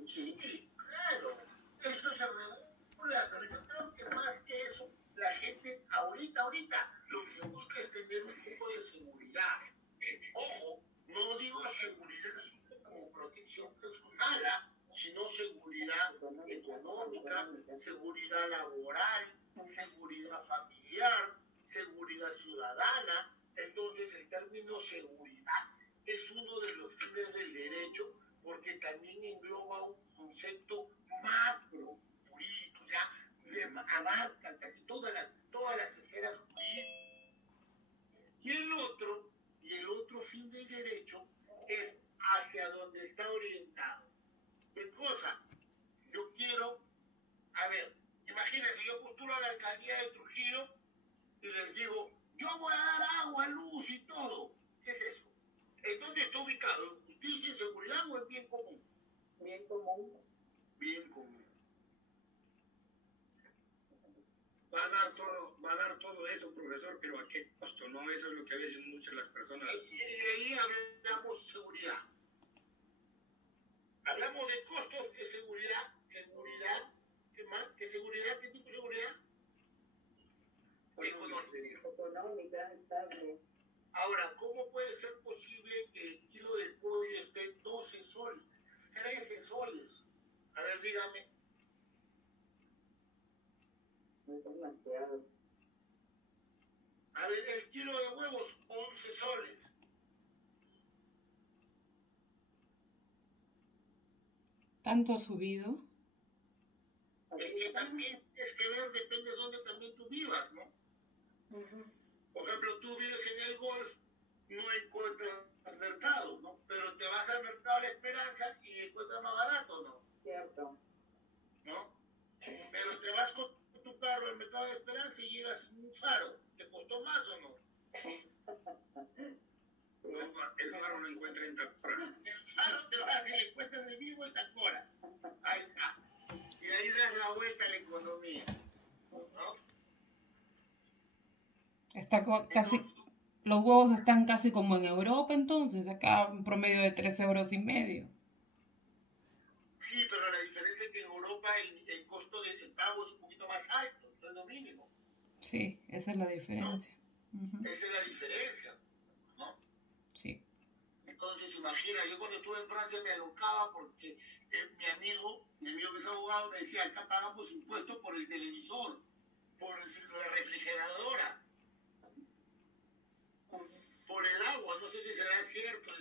Sí, claro, eso se regula, pero yo creo que más que eso, la gente ahorita, lo que busca es tener un poco de seguridad. Ojo, no digo seguridad como protección personal, sino seguridad económica, seguridad laboral, seguridad familiar, seguridad ciudadana. Entonces el término seguridad es uno de los fines del derecho porque también engloba un concepto macro jurídico, o sea, abarca casi todas las esferas jurídicas. Y el otro fin del derecho es hacia donde está orientado. ¿Qué cosa? Yo quiero, a ver, imagínense, yo postulo a la alcaldía de Trujillo y les digo, yo voy a dar agua, luz y todo. ¿Qué es eso? ¿En dónde está ubicado? ¿En justicia, en seguridad o en bien común? Bien común. Bien común. Va a dar todo eso, profesor, pero ¿a qué costo? ¿No? Eso es lo que a veces muchas las personas... Y ahí hablamos seguridad. Hablamos de costos de seguridad, ¿qué más? ¿Qué seguridad? ¿Qué tipo de seguridad? Económica, estable. Ahora, ¿cómo puede ser posible que el kilo de pollo esté en 12 soles, 13 soles? A ver, dígame. Es demasiado. A ver, el kilo de huevos, 11 soles. ¿Tanto ha subido? Es que también es que ver, depende de dónde también tú vivas, ¿no? Por ejemplo, tú vives en el Golf, no encuentras mercado, ¿no? Pero te vas al mercado de la Esperanza y encuentras más barato, ¿no? Cierto. ¿No? Sí. Pero te vas con tu carro al mercado de la Esperanza y llegas en un faro. ¿Te costó más o no? Sí. El faro lo encuentra en Tacora. El faro te vas y le encuentras el mismo en Tacora. Ahí está. Y ahí das la vuelta a la economía, ¿no? Está casi, los huevos están casi como en Europa, entonces, acá un promedio de 3,5 €. Sí, pero la diferencia es que en Europa el costo del pago es un poquito más alto, es lo mínimo. Sí, esa es la diferencia. ¿No? Esa es la diferencia, ¿no? Sí. Entonces, imagina, yo cuando estuve en Francia me alocaba porque mi amigo que es abogado, me decía, acá pagamos impuestos por el televisor, por la refrigeradora, por el agua. No sé si será cierto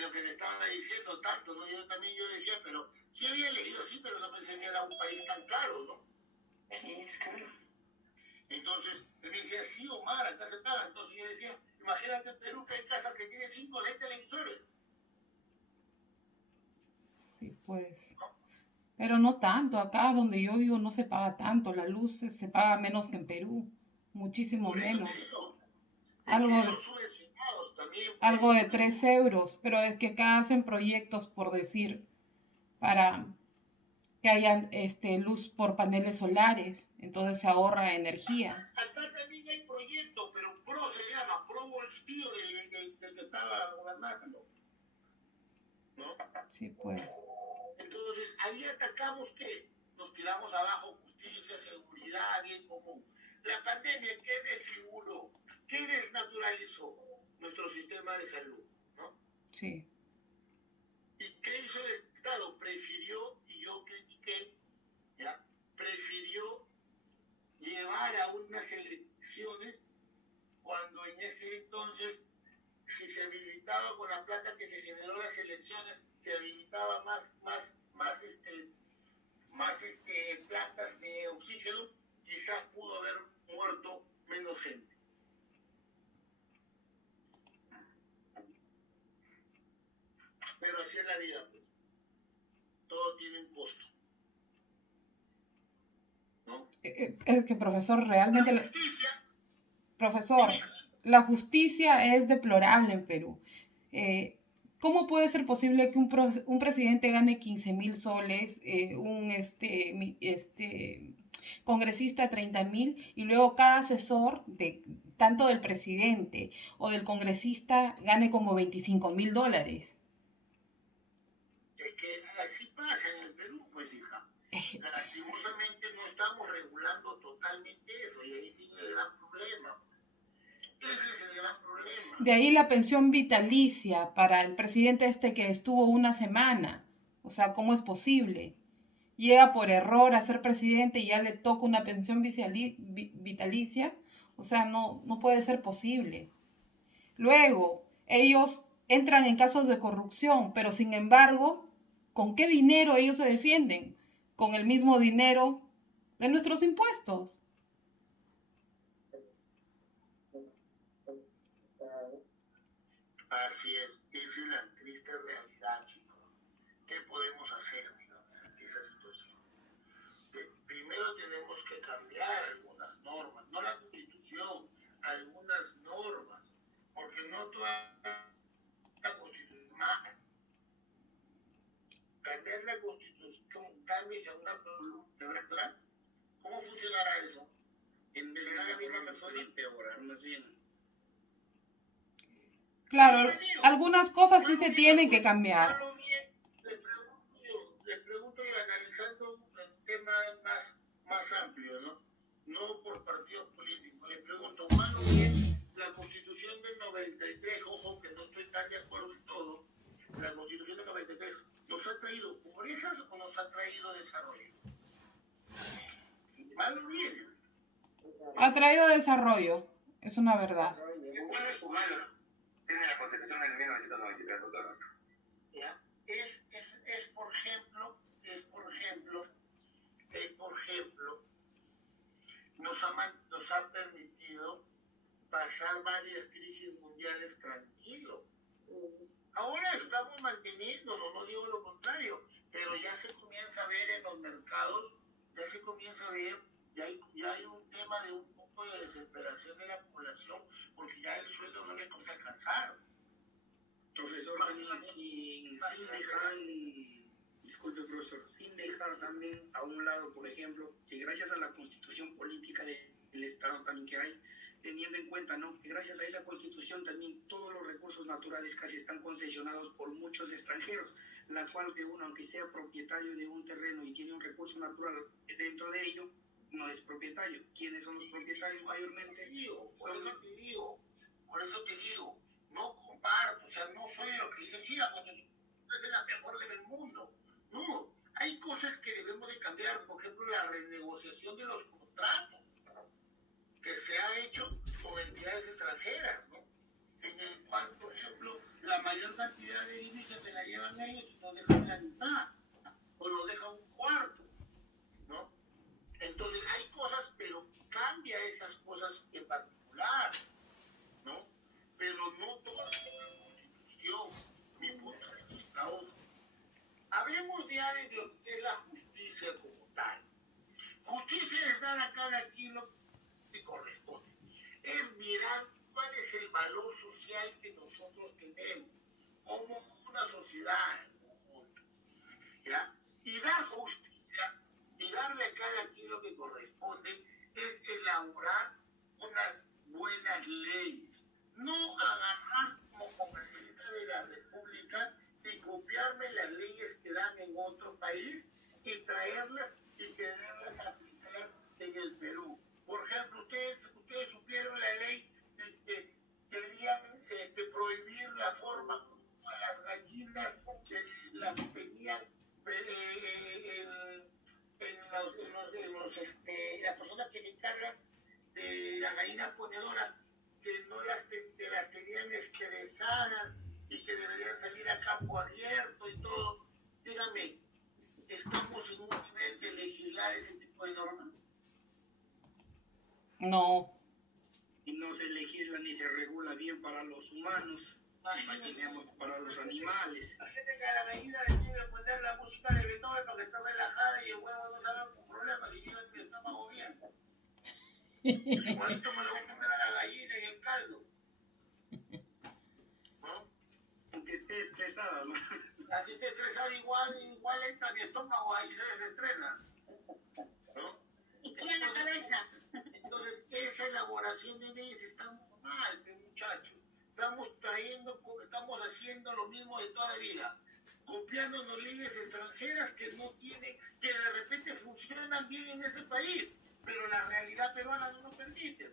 lo que me estaba diciendo tanto, ¿no? Yo decía, pero sí había leído así, pero no pensé que era un país tan caro, ¿no? Sí, es caro. Entonces, él me decía, sí, Omar, acá se paga. Entonces yo decía, imagínate en Perú que hay casas que tienen 5 o 6 televisores. Sí, pues. Pero no tanto, acá donde yo vivo no se paga tanto, la luz se paga menos que en Perú, muchísimo Por eso menos. te digo, Algo son de, subvencionados también. Pues, algo de 3 €, pero es que acá hacen proyectos, por decir, para que haya luz por paneles solares, entonces se ahorra energía. Acá también hay proyectos, pero PRO se llama, PRO bolsillo del que estaba gobernando, ¿no? Sí, pues. Entonces, ahí atacamos que nos tiramos abajo justicia, seguridad, bien común. La pandemia, ¿qué desfiguró? ¿Qué desnaturalizó? Nuestro sistema de salud, ¿no? Sí. ¿Y qué hizo el Estado? Prefirió, y yo critiqué, ¿ya? Prefirió llevar a unas elecciones cuando en ese entonces, si se habilitaba con la plata que se generó las elecciones, se habilitaba más plantas de oxígeno, quizás pudo haber muerto menos gente. Pero así es la vida, pues. Todo tiene un costo, ¿no? Es que, profesor, realmente... La justicia... Profesor, la justicia es deplorable en Perú. ¿Cómo puede ser posible que un presidente gane 15,000 soles, un congresista 30,000 y luego cada asesor tanto del presidente o del congresista gane como 25,000 $? Es que así pasa en el Perú, pues, hija. Lastimosamente no estamos regulando totalmente eso y ahí viene el gran problema. Ese es el gran problema. De ahí la pensión vitalicia para el presidente que estuvo una semana. O sea, ¿cómo es posible? llega por error a ser presidente y ya le toca una pensión vitalicia, o sea, no puede ser posible. Luego, ellos entran en casos de corrupción, pero sin embargo, ¿con qué dinero ellos se defienden? Con el mismo dinero de nuestros impuestos. Así es, esa es la triste realidad, chicos. ¿Qué podemos hacer, digamos, ante esa situación? Primero tenemos que cambiar algunas normas, no la constitución, algunas normas, porque no toda la constitución mata. Cambiar la constitución, cambies a una columna atrás, ¿cómo funcionará eso? En vez de ¿Será la misma mejorar, puede persona? empeorar, más bien. Claro, algunas cosas sí se tienen que cambiar. Malo bien, le pregunto yo, analizando un tema más amplio, ¿no? No por partidos políticos. Le pregunto, malo bien, la Constitución del 93, ojo que no estoy tan de acuerdo en todo, la Constitución del 93, ¿nos ha traído pobrezas o nos ha traído desarrollo? Malo bien. Ha traído desarrollo, es una verdad. ¿Cuál es su malo? Tiene la Constitución del 1993, doctor. ¿Ya? Es por ejemplo, nos ha permitido pasar varias crisis mundiales tranquilos. Ahora estamos manteniéndolo, no digo lo contrario, pero ya se comienza a ver en los mercados, ya se comienza a ver, ya hay un tema de un poco de desesperación de la población, porque ya el sueldo no les comienza a alcanzar. Profesor, también sin dejar, disculpe profesor, sin dejar también a un lado, por ejemplo, que gracias a la constitución política del Estado también que hay, teniendo en cuenta, ¿no?, que gracias a esa constitución también todos los recursos naturales casi están concesionados por muchos extranjeros, la cual que uno, aunque sea propietario de un terreno y tiene un recurso natural dentro de ello, no es propietario. ¿Quiénes son los propietarios mayormente? Por eso te digo, no comparto, o sea, no soy lo que dice, sí, la constitución es la mejor del mundo. No, hay cosas que debemos de cambiar, por ejemplo, la renegociación de los contratos que se ha hecho con entidades extranjeras, ¿no? En el cual, por ejemplo, la mayor cantidad de divisas se la llevan ellos y nos dejan la mitad, o nos dejan un cuarto, ¿no? Entonces hay cosas, pero cambia esas cosas en particular, ¿no? Pero no toda la constitución, mi punto de vista, ojo. Hablemos ya de lo que es la justicia como tal. Justicia es dar a cada quien lo que corresponde. Es mirar cuál es el valor social que nosotros tenemos como una sociedad en conjunto, ¿ya? Y dar justicia y darle a cada quien lo que corresponde es elaborar unas buenas leyes, no agarrar como congresista de la República y copiarme las leyes que dan en otro país y traerlas y quererlas aplicar en el Perú. Por ejemplo, ustedes supieron la ley que querían prohibir la forma como las gallinas las tenían las personas que se encargan de las gallinas ponedoras, que no que las tenían estresadas y que deberían salir a campo abierto y todo. Dígame, ¿estamos en un nivel de legislar ese tipo de normas? No. Y no se legisla ni se regula bien para los humanos, imaginemos para los animales. Imagínate que a la gallina le tiene que poner la música de Beethoven para que esté relajada y el huevo no se haga con problemas y llega el estómago bien. Igualito me lo voy a poner a la gallina en el caldo, ¿no? Aunque esté estresada, ¿no? Así esté estresada, igual entra mi estómago, ahí se desestresa, ¿no? En la cabeza. Entonces, esa elaboración de leyes estamos mal, muchachos. Estamos haciendo lo mismo de toda la vida, copiándonos leyes extranjeras que no tienen, que de repente funcionan bien en ese país, pero la realidad peruana no nos permite.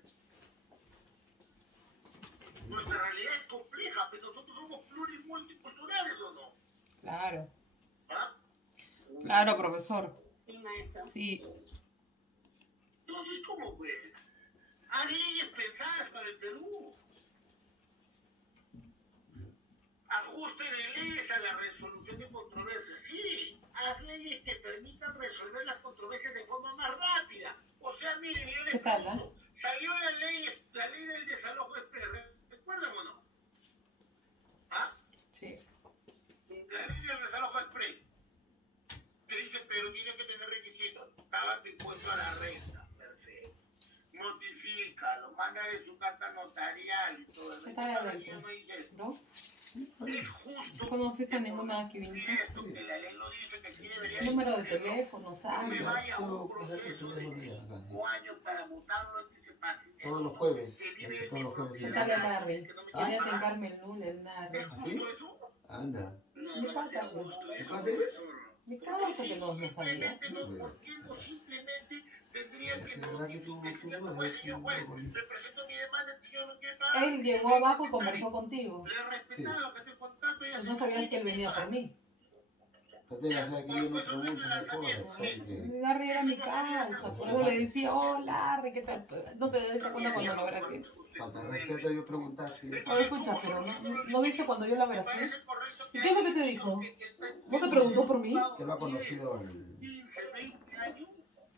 Nuestra realidad es compleja, pero nosotros somos plurimulticulturales, ¿o no? Claro. ¿Ah? Claro, profesor. maestra. Sí. Entonces, ¿cómo pues? Haz leyes pensadas para el Perú. Ajuste de leyes a la resolución de controversias. Sí, haz leyes que permitan resolver las controversias de forma más rápida. O sea, miren, yo les ¿Qué tal, pregunto, salió la ley del desalojo express, ¿recuerdan o no? ¿Ah? Sí. La ley del desalojo express. Te dice, pero tiene que tener requisitos. Paga tu impuesto a la renta. Perfecto. Notifícalo, mándale su carta notarial y todo. El ¿Qué tal registro adentro? no dice eso. ¿No? Es justo. ¿No conociste que ninguna por aquí cumplir viniste? esto, que la ley lo dice que sí debería Número de cumplirlo, teléfono, no me ¿sabes? vaya a un Yo pasé por proceso de teléfono ya, 5 años para votarlo en que se pase. todos los jueves. Que vive en Todos mi los jueves. ¿Qué propiedad. tal el Larry? Es que no me Quería quiere pagar. tengarme el nulo, el Larry. ¿Es justo ¿Sí? eso? Anda. No, Mi no va a ser pata, pues. justo eso, ¿Qué pasa? profesor. Mi ¿Por causa qué que si no sabía. simplemente no, por qué no simplemente tendría que De verdad que tú decirle, no pues, eres señor un juez, bonito. le presento mi demanda, el señor no quiere pagar? Él llegó abajo y conversó contigo. Le he respetado que este contrato ya Pues se no sabías que él venía por mí. Patera, o sea, que yo no pregunto esas cosas, ¿sabes? Que Larry era mi causa, por eso le decía, oh Larry, ¿qué tal? No te das cuenta cuando lo abracé. falta de respeto yo preguntar si... Oye, escucha, pero ¿no viste cuando yo la abracé? ¿Y qué es lo que te dijo? ¿No te preguntó por mí? Que lo ha conocido al...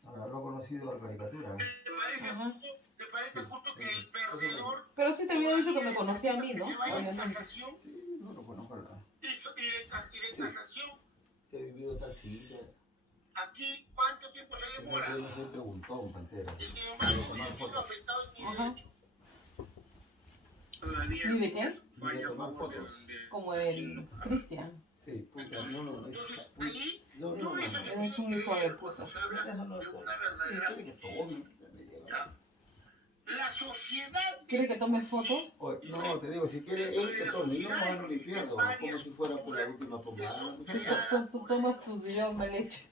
Ahora lo ha conocido al caricatura. Ajá. ¿Te parece justo que el perdedor Pero sí te había dicho que me conocía a mí, ¿no? se vaya en Obviamente. casación Sí, no lo conozco, la... y de casación? Que he vivido tal silla. Aquí, ¿cuánto tiempo se demora? Yo no soy preguntón, Pantera. Y sin embargo, yo he sido afectado en mi Ajá. derecho. Todavía ¿Y de qué? falla a tomar favor fotos. Como el Cristian. Sí, puta, no, Entonces, allí, no, todo eso se Eres un tiene que hijo de ver puta. cuando se habla de una verdadera justicia. ¿Ya? La sociedad... ¿Quiere que tome fotos? No, te digo, si quiere él que tome, yo no ando limpiando, como si fuera por la última pomada. Tú tomas tu yo me leche.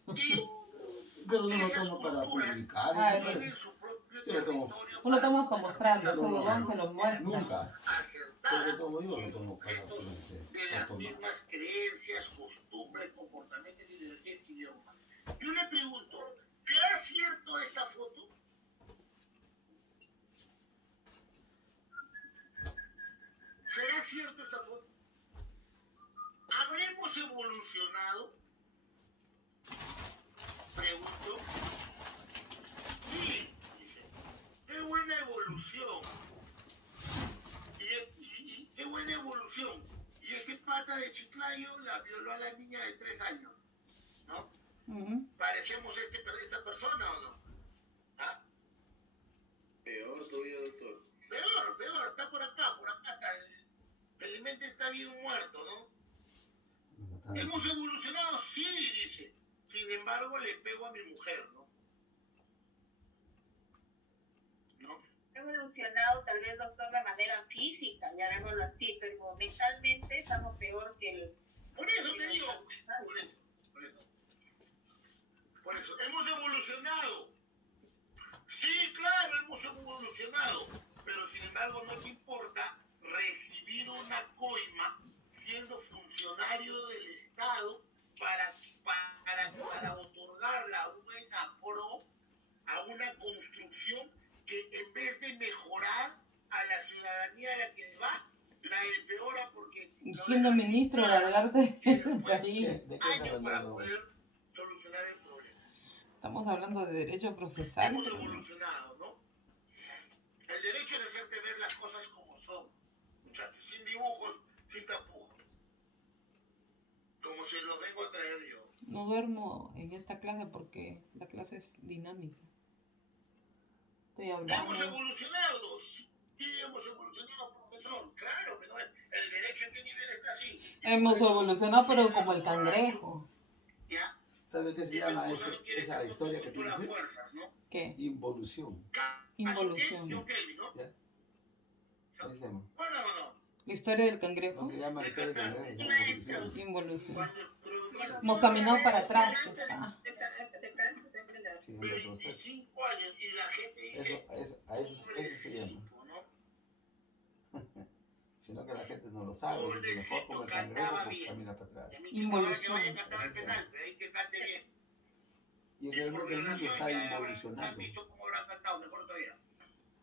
Pero no lo tomo para publicar. Ah, ¿no? tienen su propio Sí, lo tomo. territorio Tú lo tomas para poder mostrarlo, ese desarrollar huevón se lo muestra. Nunca. acertada Porque tomo yo, lo con tomo para sujetos de las tomar. mismas creencias, costumbres, comportamientos, ideologías y idiomas. Yo le pregunto, ¿será cierto esta foto? ¿Será cierto esta foto? ¿Habremos evolucionado? Pregunto. Sí, dice. Qué buena evolución. Y qué buena evolución. Y ese pata de Chiclayo la violó a la niña de 3 años. ¿No? Ujú. ¿Parecemos esta persona o no? ¿Ah? Peor todavía, doctor. Peor, está por acá está. Felizmente está bien muerto, ¿no? Hemos evolucionado, sí, dice. Sin embargo, le pego a mi mujer, ¿no? ¿No? Evolucionado tal vez, doctor, de manera física, llamémoslo así, pero mentalmente estamos peor que el... Por eso te digo, por eso, hemos evolucionado. Sí, claro, hemos evolucionado, pero sin embargo no te importa recibir una coima siendo funcionario del Estado para otorgarla a una a una construcción que en vez de mejorar a la ciudadanía a la que va, la empeora porque... Y siendo ministro de arte del país. ¿De qué está años para hablando? poder solucionar el problema. Estamos hablando de derecho procesal. Hemos evolucionado, ¿no? El derecho es hacerte ver las cosas como son, muchachos, sin dibujos, sin tapujos. Como se los vengo a traer yo. No duermo en esta clase porque la clase es dinámica. Estoy hablando. Hemos evolucionado, sí, hemos evolucionado, profesor. Claro, pero el derecho en qué nivel está así. Hemos evolucionado, pero como el cangrejo. ¿Ya? ¿Sabe qué se llama esa historia que tú las dices? fuerzas, ¿no? ¿Qué? Involución. Involución. ¿Sí o qué, no? ¿Ya? ¿Qué se llama? ¿Cuál o no? La historia del cangrejo. No se llama historia de cangrejo, se llama involución. Involución. Cuando Hemos caminado para atrás. Pues, ah. Sí, un proceso. 25 años y la gente dice... Eso se llama. Sino que la gente no lo sabe. Dice, mejor como el cangrejo pues, camina para atrás. Involución. Que vaya a cantar al penal, pero hay que cante bien. Y Y realmente por el mundo violación está ya han involucionando. visto cómo lo han cantado, mejor todavía.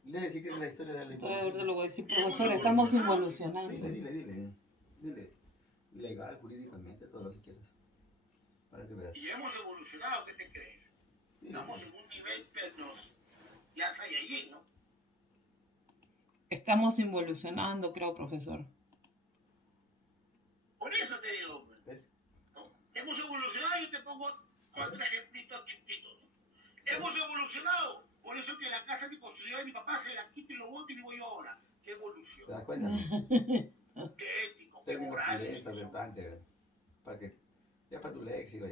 Le decir que es la historia de la Entonces ahorita evolución. lo voy a decir, Y hemos profesor, estamos evolucionado. involucionando. Dile. Legal, jurídicamente, todo lo que quieras. Para que veas. Y hemos evolucionado, ¿qué te crees? Estamos en un nivel, pero ya Saiyajin, ¿no? Estamos involucionando, creo, profesor. Por eso te digo, pues, ¿Ves? ¿no? Hemos evolucionado y te pongo 4 ejemplitos chiquitos. Hemos evolucionado. Por eso que la casa que construyó de mi papá se la quito y lo boto y vivo yo ahora. ¿Qué ¿Te evolución? das cuenta? ¿Qué ético? ¿Qué Término moral? pulenta, verdante. Para que. Ya para tu léxico.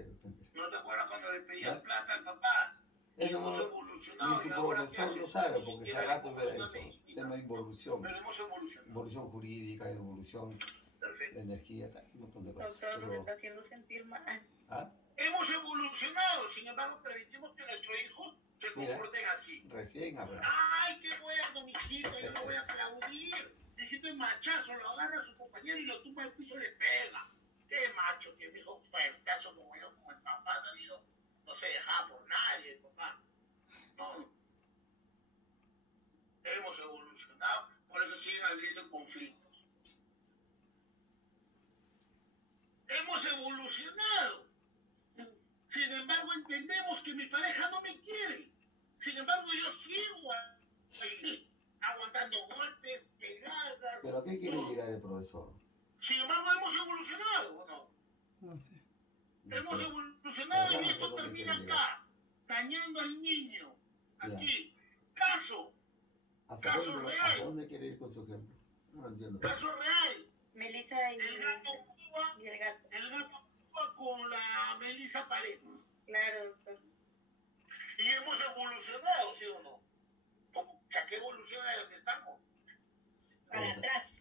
¿No te acuerdas cuando le pedías ¿Ya? plata al papá? Y Eso hemos ni evolucionado tu y ahora ¿qué profesor haces? lo sabe, Ni porque siquiera hace le rato compras era una eso. medicina. Tema de involución. Pero hemos evolucionado. Evolución jurídica, evolución Perfecto. de energía, un montón de cosas. Doctor, nos Pero, está haciendo sentir mal. ¿ah? Hemos evolucionado, sin embargo, permitimos que nuestros hijos se Mira. comporten así. Recién habrá. ¡Ay, qué bueno, mijito! Yo lo voy a aplaudir. Mijito es machazo, lo agarra a su compañero y lo tumba al piso y le pega. ¡Qué macho! Que mi hijo fuertazo como yo, como el papá ha salido. No se dejaba por nadie, el papá. No. Hemos evolucionado, por eso siguen habiendo conflictos. Hemos evolucionado. Sin embargo, entendemos que mi pareja no me quiere. Sin embargo, yo sigo ahí, aguantando golpes, pegadas. ¿Pero a qué quiere todo. llegar el profesor? Sin embargo, hemos evolucionado, ¿o no? No sé. No Hemos sé. evolucionado y Hablamos esto de dónde termina quiere acá, dañando al niño. Aquí. Caso ¿Hasta Caso dónde, real. ¿Hasta dónde quiere ir con su ejemplo? No entiendo. real. Melissa El gato Cuba, y el gato. Con la Melissa Paredes. Claro, doctor. Y hemos evolucionado, ¿sí o no? O sea, ¿qué evolución es la que estamos? Para atrás.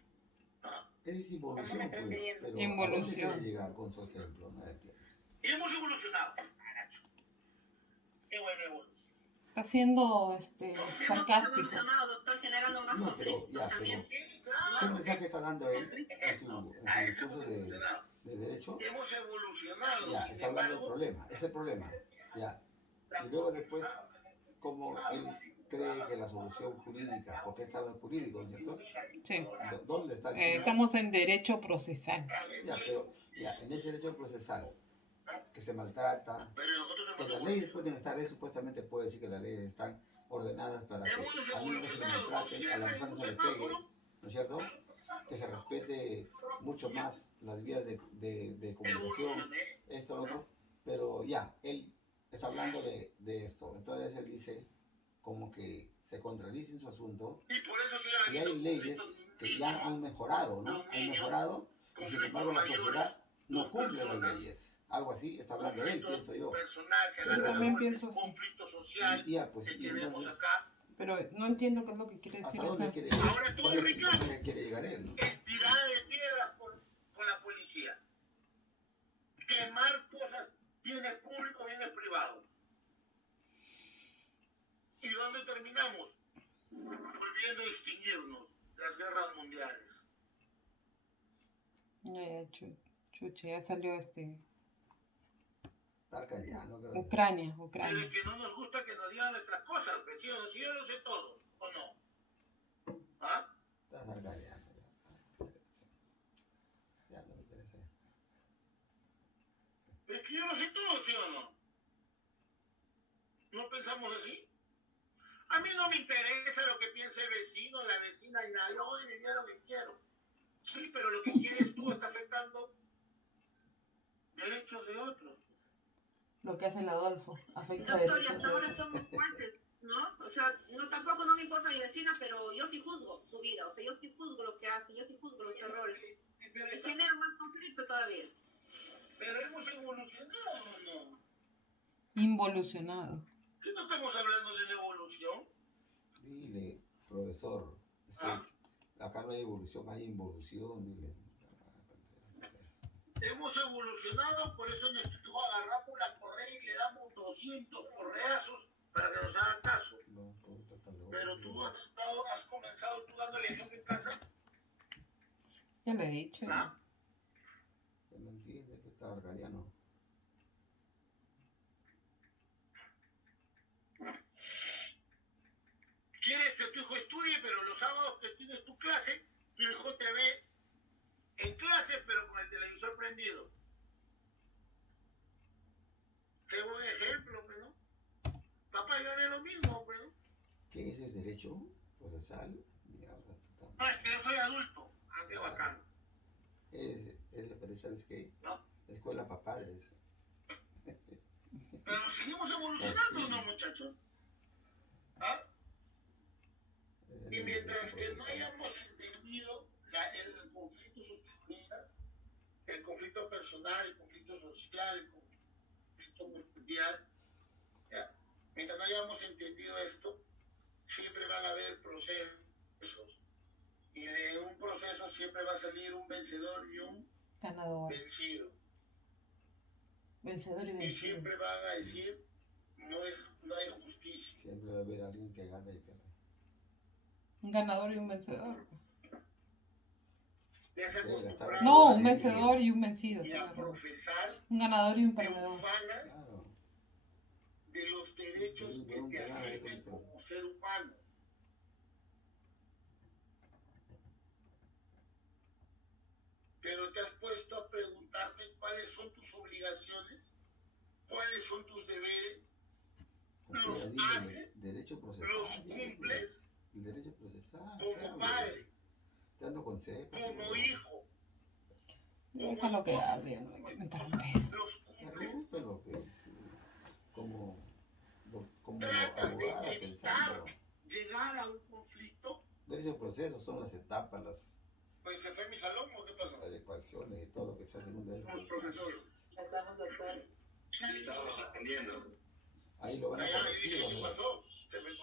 Es involución, Estamos pues. retrocediendo. Pero Involución. ¿a dónde quiere llegar con su ejemplo? No entiendo. Y hemos evolucionado. Caracho. Qué buena evolución. Está siendo sarcástico. Evolucionado, doctor, generando más No, pero conflictos ya, también. ¿qué mensaje está dando él en su discurso de derecho? Hemos evolucionado, Ya, sin está hablando del embargo, problema, ese problema. Ya. Y luego después, como él cree que la solución jurídica, porque está en jurídico, ¿cierto? Sí. ¿Dónde está el Estamos en derecho procesal. Ya, pero ya, en ese derecho procesal, que se maltrata, pero nosotros que hemos las leyes pueden estar, él supuestamente puede decir que las leyes están ordenadas para que Hemos al niño se le evolucionado, maltrate, a la mujer no se le pegue, semáforo. ¿no es cierto? Que se respete mucho más las vías de comunicación, Evolucioné. esto, lo otro, pero ya, él está hablando de esto, entonces él dice como que se contradice en su asunto, Y por eso se si hay leyes que ya han mejorado, ¿no? Han mejorado, y sin embargo la sociedad no cumple las leyes. Algo así está hablando él, pienso yo. personal, se Yo agarra también golpes, pienso así. conflicto social, Y ya, pues, el y que vemos entonces, acá. Pero no entiendo qué es lo que quiere decir. ¿hasta dónde esta- quiere llegar? Ahora todo ¿Cuál es el reclamo. mensaje que quiere llegar él? ¿No? Estirada de piedras con la policía. Quemar cosas, bienes públicos, bienes privados. ¿Y dónde terminamos? Volviendo a extinguirnos, las guerras mundiales. Chucha, ya salió Tarcariano, creo. Ucrania. Pero es que no nos gusta que nos digan nuestras cosas, pues sí o no, si yo lo sé todo, ¿o no? ¿Ah? Está tarcariano. Ya no me interesa. Es que yo lo sé todo, ¿sí o no? ¿No pensamos así? A mí no me interesa lo que piense el vecino, la vecina, y nada, yo doy mi vida lo que quiero. Sí, pero lo que quieres tú está afectando derechos de otros. Lo que hace el Adolfo. Afecta Doctor, y derechos hasta de ahora otros. somos jueces, ¿no? O sea, tampoco no me importa mi vecina, pero yo sí juzgo su vida. O sea, yo sí juzgo lo que hace, yo sí juzgo los errores. Y genero más conflicto todavía. Pero hemos evolucionado, ¿o no? Involucionado. ¿Qué no estamos hablando de la evolución? Dile, profesor, acá no hay evolución, hay involución, dile. Hemos evolucionado, por eso nuestro hijo agarramos la correa y le damos 200 correazos para que nos haga caso. No, está loco. Pero tú has comenzado tú dando el ejemplo en casa. Ya lo he dicho. ¿Ah? Que no entiende que está tarcariano. tienes tu clase, tu hijo te ve en clase, pero con el televisor prendido. Qué buen ejemplo, ¿no? Papá, yo haré lo mismo, ¿no? ¿Qué es el derecho procesal? No, es que yo soy adulto. Ah, qué bacán. ¿Sabes qué? ¿No? Escuela para padres. Pero seguimos evolucionando, ¿no, muchachos? ¿Ah? Y mientras que no hayamos entendido el conflicto social, el conflicto personal, el conflicto social, el conflicto mundial, ¿ya? Mientras no hayamos entendido esto, siempre van a haber procesos. Y de un proceso siempre va a salir un vencedor y un ganador. vencido. Vencedor y Y vencido. siempre van a decir, no hay justicia. Siempre va a haber alguien que gana y pierde. Un ganador y un vencedor. No, un vencedor y un vencido. Y a profesar un ganador y un perdedor. Claro. De los derechos que te asisten como ser humano. Pero te has puesto a preguntarte cuáles son tus obligaciones, cuáles son tus deberes, los haces, derecho procesal, los cumples, el derecho procesal, como padre, dando consejos, como hijo, Déjalo que hable, no me interrumpe. los cumples. Pero como tratas de abogada, evitar llegar a un conflicto. Derecho proceso son las etapas, Pues se fue a mi salón, ¿o qué pasó? las ecuaciones y todo lo que se hace en un derecho. Los profesores. Estábamos atendiendo. Ahí lo van a corregir. ¿Qué pasó? Se me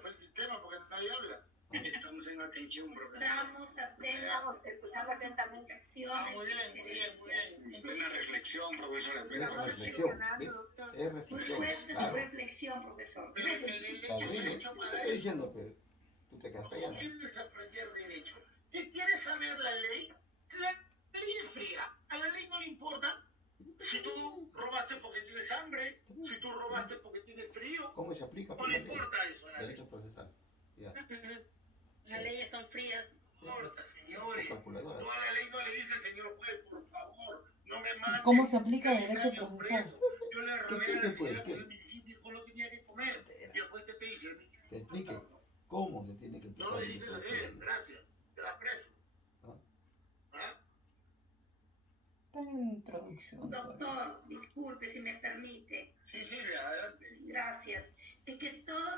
fue el sistema porque nadie habla. Estamos en atención, profesor. Estamos atentos, escuchando atentamente acciones. Muy bien. Plena reflexión, profesor. Plena Es reflexión. reflexión. Es reflexión. Fuerte su reflexión, profesor. Pero el derecho para estoy eso. diciendo, pero tú te quedas callado. ¿Quieres aprender derecho? ¿Qué quieres saber la ley? La ley es fría. A la ley no le importa si tú robaste porque tienes hambre, si tú robaste porque tienes frío. ¿Cómo se aplica? No le importa eso a la ley. Derecho procesal. Ya. Las leyes son frías. No importa, señores. Calculadoras. No, a la ley no le dice, señor juez, por favor, no me mandes. ¿Cómo se aplica 6 derecho años procesal? preso. Yo le robé a la explique, señora pues, porque mi hijo no tenía que comer. Y el juez te dice, Que explique cómo se tiene que no aplicar lo el dijiste derecho así, procesal. gracias, te la preso. ¿Ah? Está en introducción. Doctor, disculpe si me permite. Sí, adelante. Gracias. Es que todo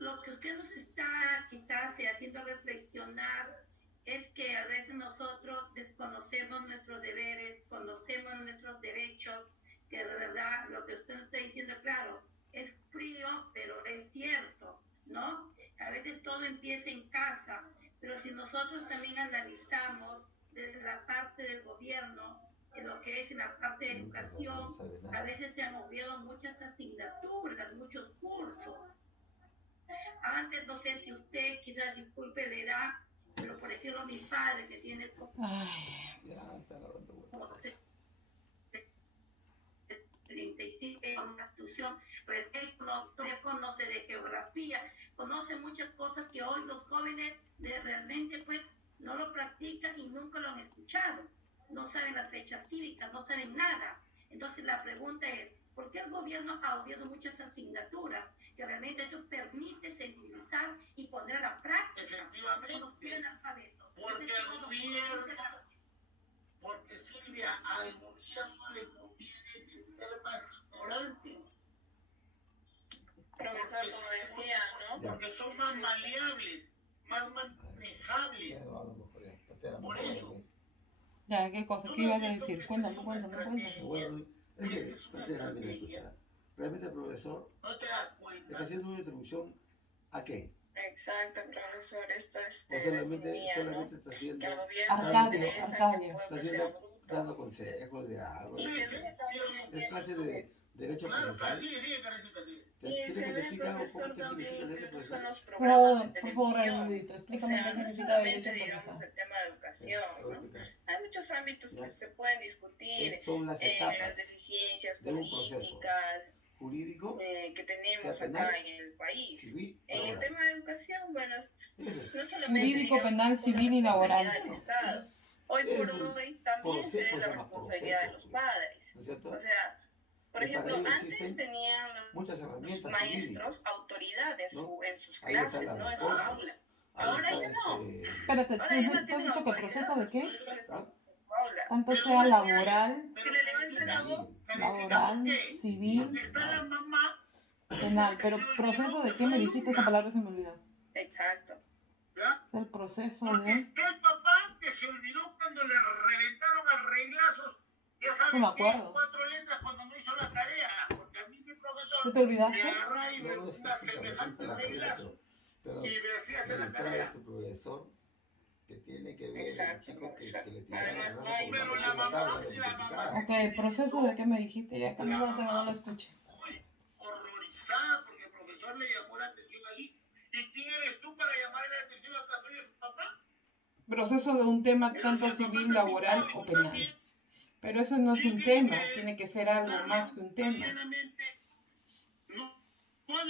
lo que usted nos está quizás haciendo reflexionar es que a veces nosotros desconocemos nuestros deberes, conocemos nuestros derechos, que de verdad lo que usted nos está diciendo, claro, es frío, pero es cierto, ¿no? A veces todo empieza en casa, pero si nosotros también analizamos desde la parte del gobierno, en lo que es en la parte de educación, a veces se han obviado muchas asignaturas, muchos cursos. Antes, no sé si usted, quizás disculpe la edad, pero por ejemplo mi padre que tiene Ya, están hablando, bueno. 35 con una institución, pues él conoce de geografía, conoce muchas cosas que hoy los jóvenes realmente pues no lo practican y nunca lo han escuchado. No saben las fechas cívicas, no saben nada. Entonces la pregunta es, ¿por qué el gobierno ha obviado muchas asignaturas que realmente eso permite sensibilizar y poner a la práctica? Efectivamente, porque al gobierno, porque Silvia, al gobierno le conviene tener más ignorantes. Profesor, como decía, ¿no? Porque son más maleables, más manejables. Por eso. Ya, ¿qué cosa? ¿Qué ibas a decir? Cuéntame. Bueno, es que realmente el profesor no te das cuenta. Está haciendo una introducción ¿a qué? Exacto, profesor, esto es O solamente está haciendo Arcadio. Dando consejos de algo. Es clase de derecho Claro, procesal. sigue, Karencita, sigue. Y se ve, explicar profesor, también que buscan los Por programas de favor, televisión. Raimundo, O explícame sea, qué no significa solamente, derecho digamos, procesal. el tema de educación, ¿no? Hay muchos ámbitos que se pueden discutir, Son las las etapas deficiencias de un proceso políticas, jurídico, que tenemos sea acá penal, en el país. civil, En el laboral. tema de educación, bueno, Eso es. no solamente Jurídico, digamos, penal, es una civil y laboral. responsabilidad del Estado. Hoy por hoy también se ve la responsabilidad de los padres. ¿No es cierto? O sea, por Y para ejemplo, ello antes existen tenían muchas los herramientas maestros jurídicas, autoridad en sus Ahí está clases, la ¿no? En su reforma. aula. Ahí Ahora está, ya no. Espérate, Ahora ya no ¿tú has tienen dicho que autoridad. proceso de qué? En su aula. Tanto sea laboral, Que le levantan la voz. laboral, civil, Porque está la mamá. penal. Pero proceso de qué me dijiste, esa palabra se me olvidó. Exacto. ¿Ya? El proceso Porque de... está el papá que se olvidó cuando le reventaron a reglazos, ya saben No me qué, acuerdo. 4 letras cuando no hizo la tarea. Porque a mí mi profesor ¿Tú te olvidaste? me agarra y me No, una semejante reglazo pero y me hacía hacer la trae tarea. tu profesor que tiene que ver el Exacto, chico que le tiraron Además, el no hay- Pero la mamá Ok, el proceso de qué me dijiste, ya cambió que no lo escuché. muy horrorizada porque el profesor le llamó la atención al hijo. ¿Y quién eres tú para llamarle la atención al caso de su papá? Proceso de un tema tanto civil, laboral o penal. Pero eso no es un tema, tiene que ser algo más que un tema.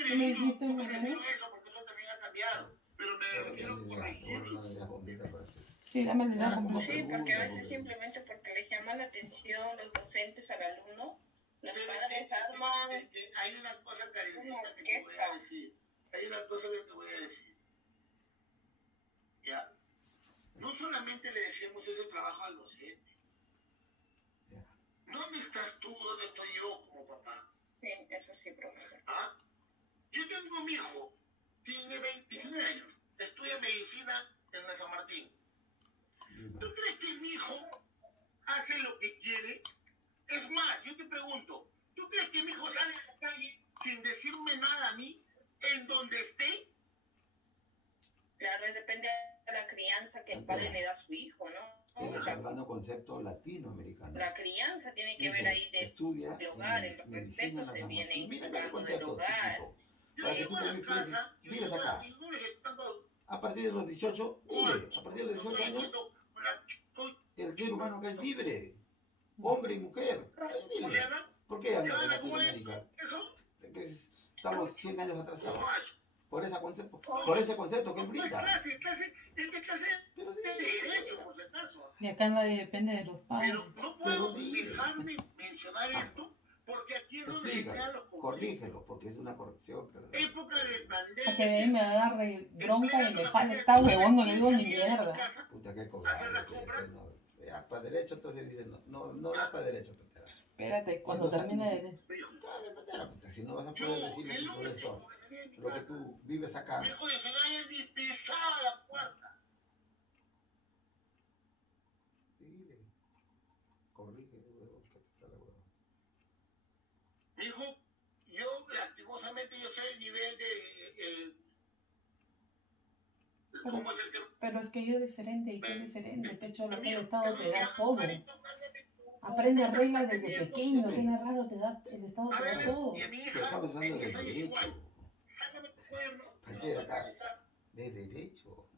¿Qué me dijiste, No me Mariana? refiero a eso porque eso también ha cambiado. Pero me refiero a corregirlo. Sí, dame la idea completa. Sí, porque a veces simplemente porque les llama la atención los docentes al alumno, los padres arman. Hay una cosa, Karencita, que te voy a decir. Hay una cosa que te voy a decir. Ya. No solamente le decimos ese trabajo al docente. ¿Dónde estás tú? ¿Dónde estoy yo como papá? Sí, eso sí, profesor. ¿Ah? Yo tengo mi hijo, tiene 29 años, estudia medicina en la San Martín. ¿Tú crees que mi hijo hace lo que quiere? Es más, yo te pregunto, ¿tú crees que mi hijo sale a la calle sin decirme nada a mí, en donde esté? Claro, depende de la crianza que el padre le da a su hijo, ¿no? Estamos hablando de concepto latinoamericano. La crianza tiene que ver ahí del hogar, el respeto se viene inculcando del hogar. Yo llego a la casa, vives acá. A partir de los 18, vive. A partir de los 18 años, el ser humano acá es libre. Hombre y mujer. Es libre. ¿Por qué hablas de Latinoamérica? Estamos 100 años atrasados. Por ese concepto que él brinda. Es clase de derecho, por si acaso. Y acá nadie depende de los padres. Pero no puedo dejarme mencionar esto, porque aquí es donde se crean los conflictos. Corrígelo, porque es una corrección. Época de pandemia. Para que de ahí me agarre bronca y me jale, está huevón, no le digo ni mierda. Puta, qué cobarde. Para derecho, entonces dicen, no da para derecho. Espérate, cuando termine de... Si no vas a poder decirle a tu profesor lo que tú vives acá. Mi hijo de 19 años ni pisaba la puerta. Corrige, Mi hijo, yo lastimosamente yo sé el nivel de... ¿Cómo es el tema? Pero es que yo es diferente y tú es diferente, pecho, lo que el Estado te da todo. Aprende reglas desde pequeño, tiene raro, te da, el Estado te da todo. Y a mi hija, estamos hablando de 10 años derecho. igual. Sácame tu cuaderno. De derecho.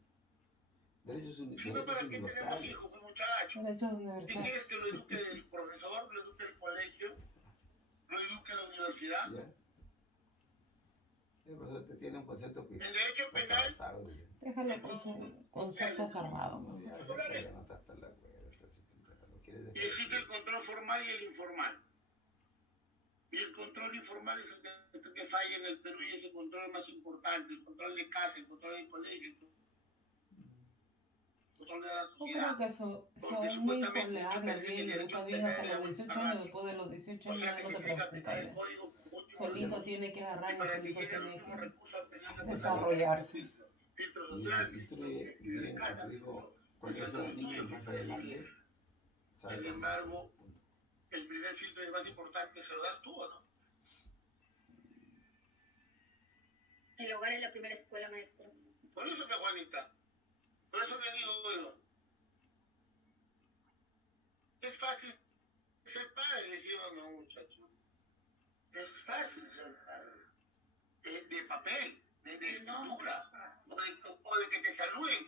Derecho es un Si no, ¿para qué tenemos universal. hijos, muchachos? Derechos Si universales. quieres que lo eduque el profesor, lo eduque el colegio, lo eduque la universidad. ¿Ya? El profesor te tiene un concepto que... En derecho penal, Déjalo con su concepto cerrado. ¿No? y existe el control formal y el informal. Y el control informal es el que falla en el Perú y es el control más importante, el control de casa, el control del colegio, el control de la Yo sociedad. creo que eso Porque un hijo supuestamente le muchos hablas persiguen bien, el derecho educas bien hasta penal, los 18 años, después de los 18 o años sea ya que no te significa aplicar el preocupes. código como último Solito recurso. tiene que agarrar Y y para que solito llegue el tiene último que recurso al penal, desarrollarse. filtro Y social, instruye y de bien a casa, tu hijo el cuando centro de sea niño estudio, más filtro de adelante. belleza. sabe Sin cómo embargo, hacerlo, punto. el primer filtro es más importante, ¿se lo das tú o no? El hogar es la primera escuela, maestro. Por eso que Juanita, por eso que digo, bueno, es fácil ser padre, ¿sí o no, muchacho? Es fácil ser padre. De papel, de escritura, o de que te saluden,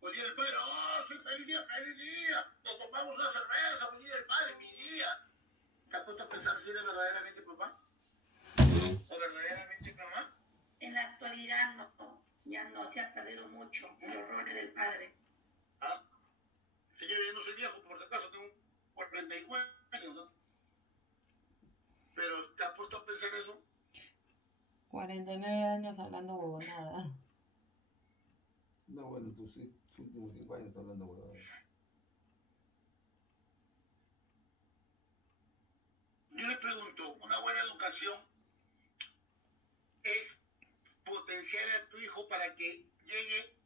buen día del padre, oh, sí, feliz día, nos tomamos una cerveza, buen día del padre, mi día. ¿Te has puesto a pensar si eres verdaderamente papá? ¿O verdaderamente, mamá? En la actualidad no, ya no, se ha perdido mucho los roles del padre. Ah, señor, yo no soy viejo, por si acaso, tengo 44 años, ¿no? Pero ¿te has puesto a pensar eso? 49 años hablando huevonada. No, bueno, tus últimos 5 años estás hablando huevadas. Yo le pregunto, ¿una buena educación es potenciar a tu hijo para que llegue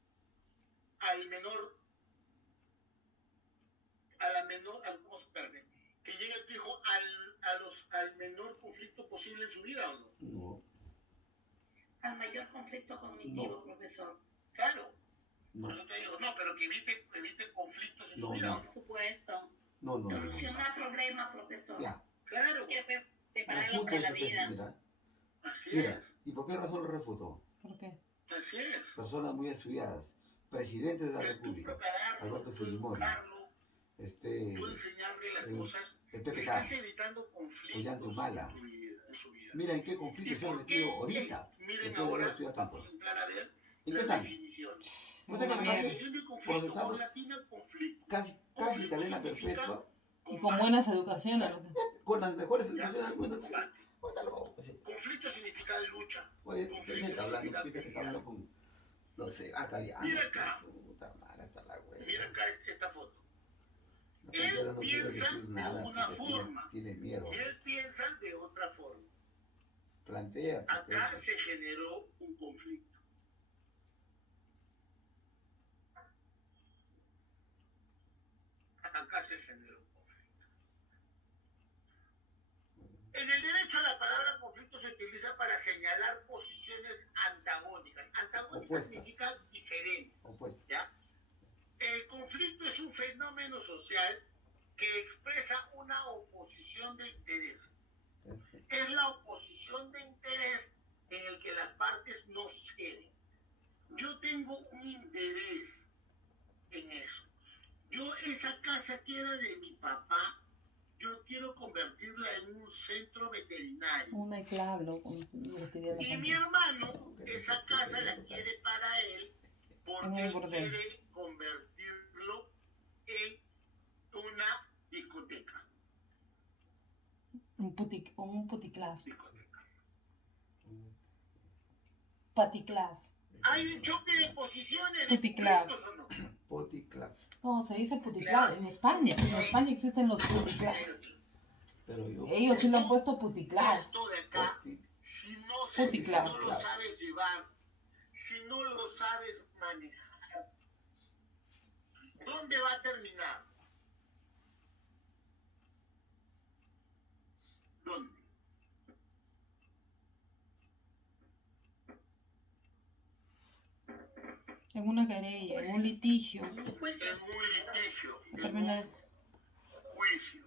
al menor, ¿cómo se pierde? Que llegue tu hijo al menor conflicto posible en su vida, ¿o no? No. Al mayor conflicto cognitivo, No. profesor. Claro. No. Por eso te digo, no, pero que evite conflictos en su vida, No. ¿o no? Por supuesto. No. Solucionar problemas, profesor. Ya. Claro. Hay que prepararlo Refuto para la esa tesis, vida. mira. Así Mira, es. ¿y por qué razón lo refuto? ¿Por qué? Así es. Personas muy estudiadas, presidente de la Tú República, prepararlo, Alberto tú Fujimori, educarlo, tú enseñarle las cosas, el le PPK, estás evitando conflictos Ollanta en su vida. mira en qué conflicto ¿Y se han por qué? metido ahorita, Miren después de haber ahora, estudiado vamos a tanto. entrar a ver ¿En qué las están? definiciones. ¿No te Una la La mierda. definición de conflicto, Procesamos ¿cómo latina conflicto? casi Conflicto cadena significa perpetua, Y con buenas educaciones. con las mejores educaciones del mundo. Sí. Conflicto significa lucha. Oye, Conflicto está hablando, significa piensa que está hablando con, no sé, hasta Diana. Mira acá. Puta madre, hasta la wea. Mira acá esta foto. La pantera Él no quiere piensa decir de nada, una porque forma. tiene miedo. Y él piensa de otra forma. Plantea. Acá se generó un conflicto. Acá se generó un conflicto. En el derecho a la palabra conflicto se utiliza para señalar posiciones antagónicas. Antagónicas Opuestas. significa diferentes. Opuesto. ¿Ya? El conflicto es un fenómeno social que expresa una oposición de intereses. Es la oposición de interés en el que las partes no ceden. Yo tengo un interés en eso. Esa casa que era de mi papá, yo quiero convertirla en un centro veterinario. Una clave, Y mi hermano, esa casa la quiere para él porque él quiere convertirlo en una discoteca. Un puticlave. Discoteca. Paticlave. Hay un choque de posiciones. Puticlave. ¿Conflictos o no? Poticlap. No, se dice puticlave. En España. En España existen los puticlaves. Pero yo. Ellos sí lo han puesto puticlave. Esto de acá, si no lo sabes llevar, si no lo sabes manejar, ¿dónde va a terminar? ¿Dónde? En una querella, en un litigio. En un litigio, en Termina- un juicio.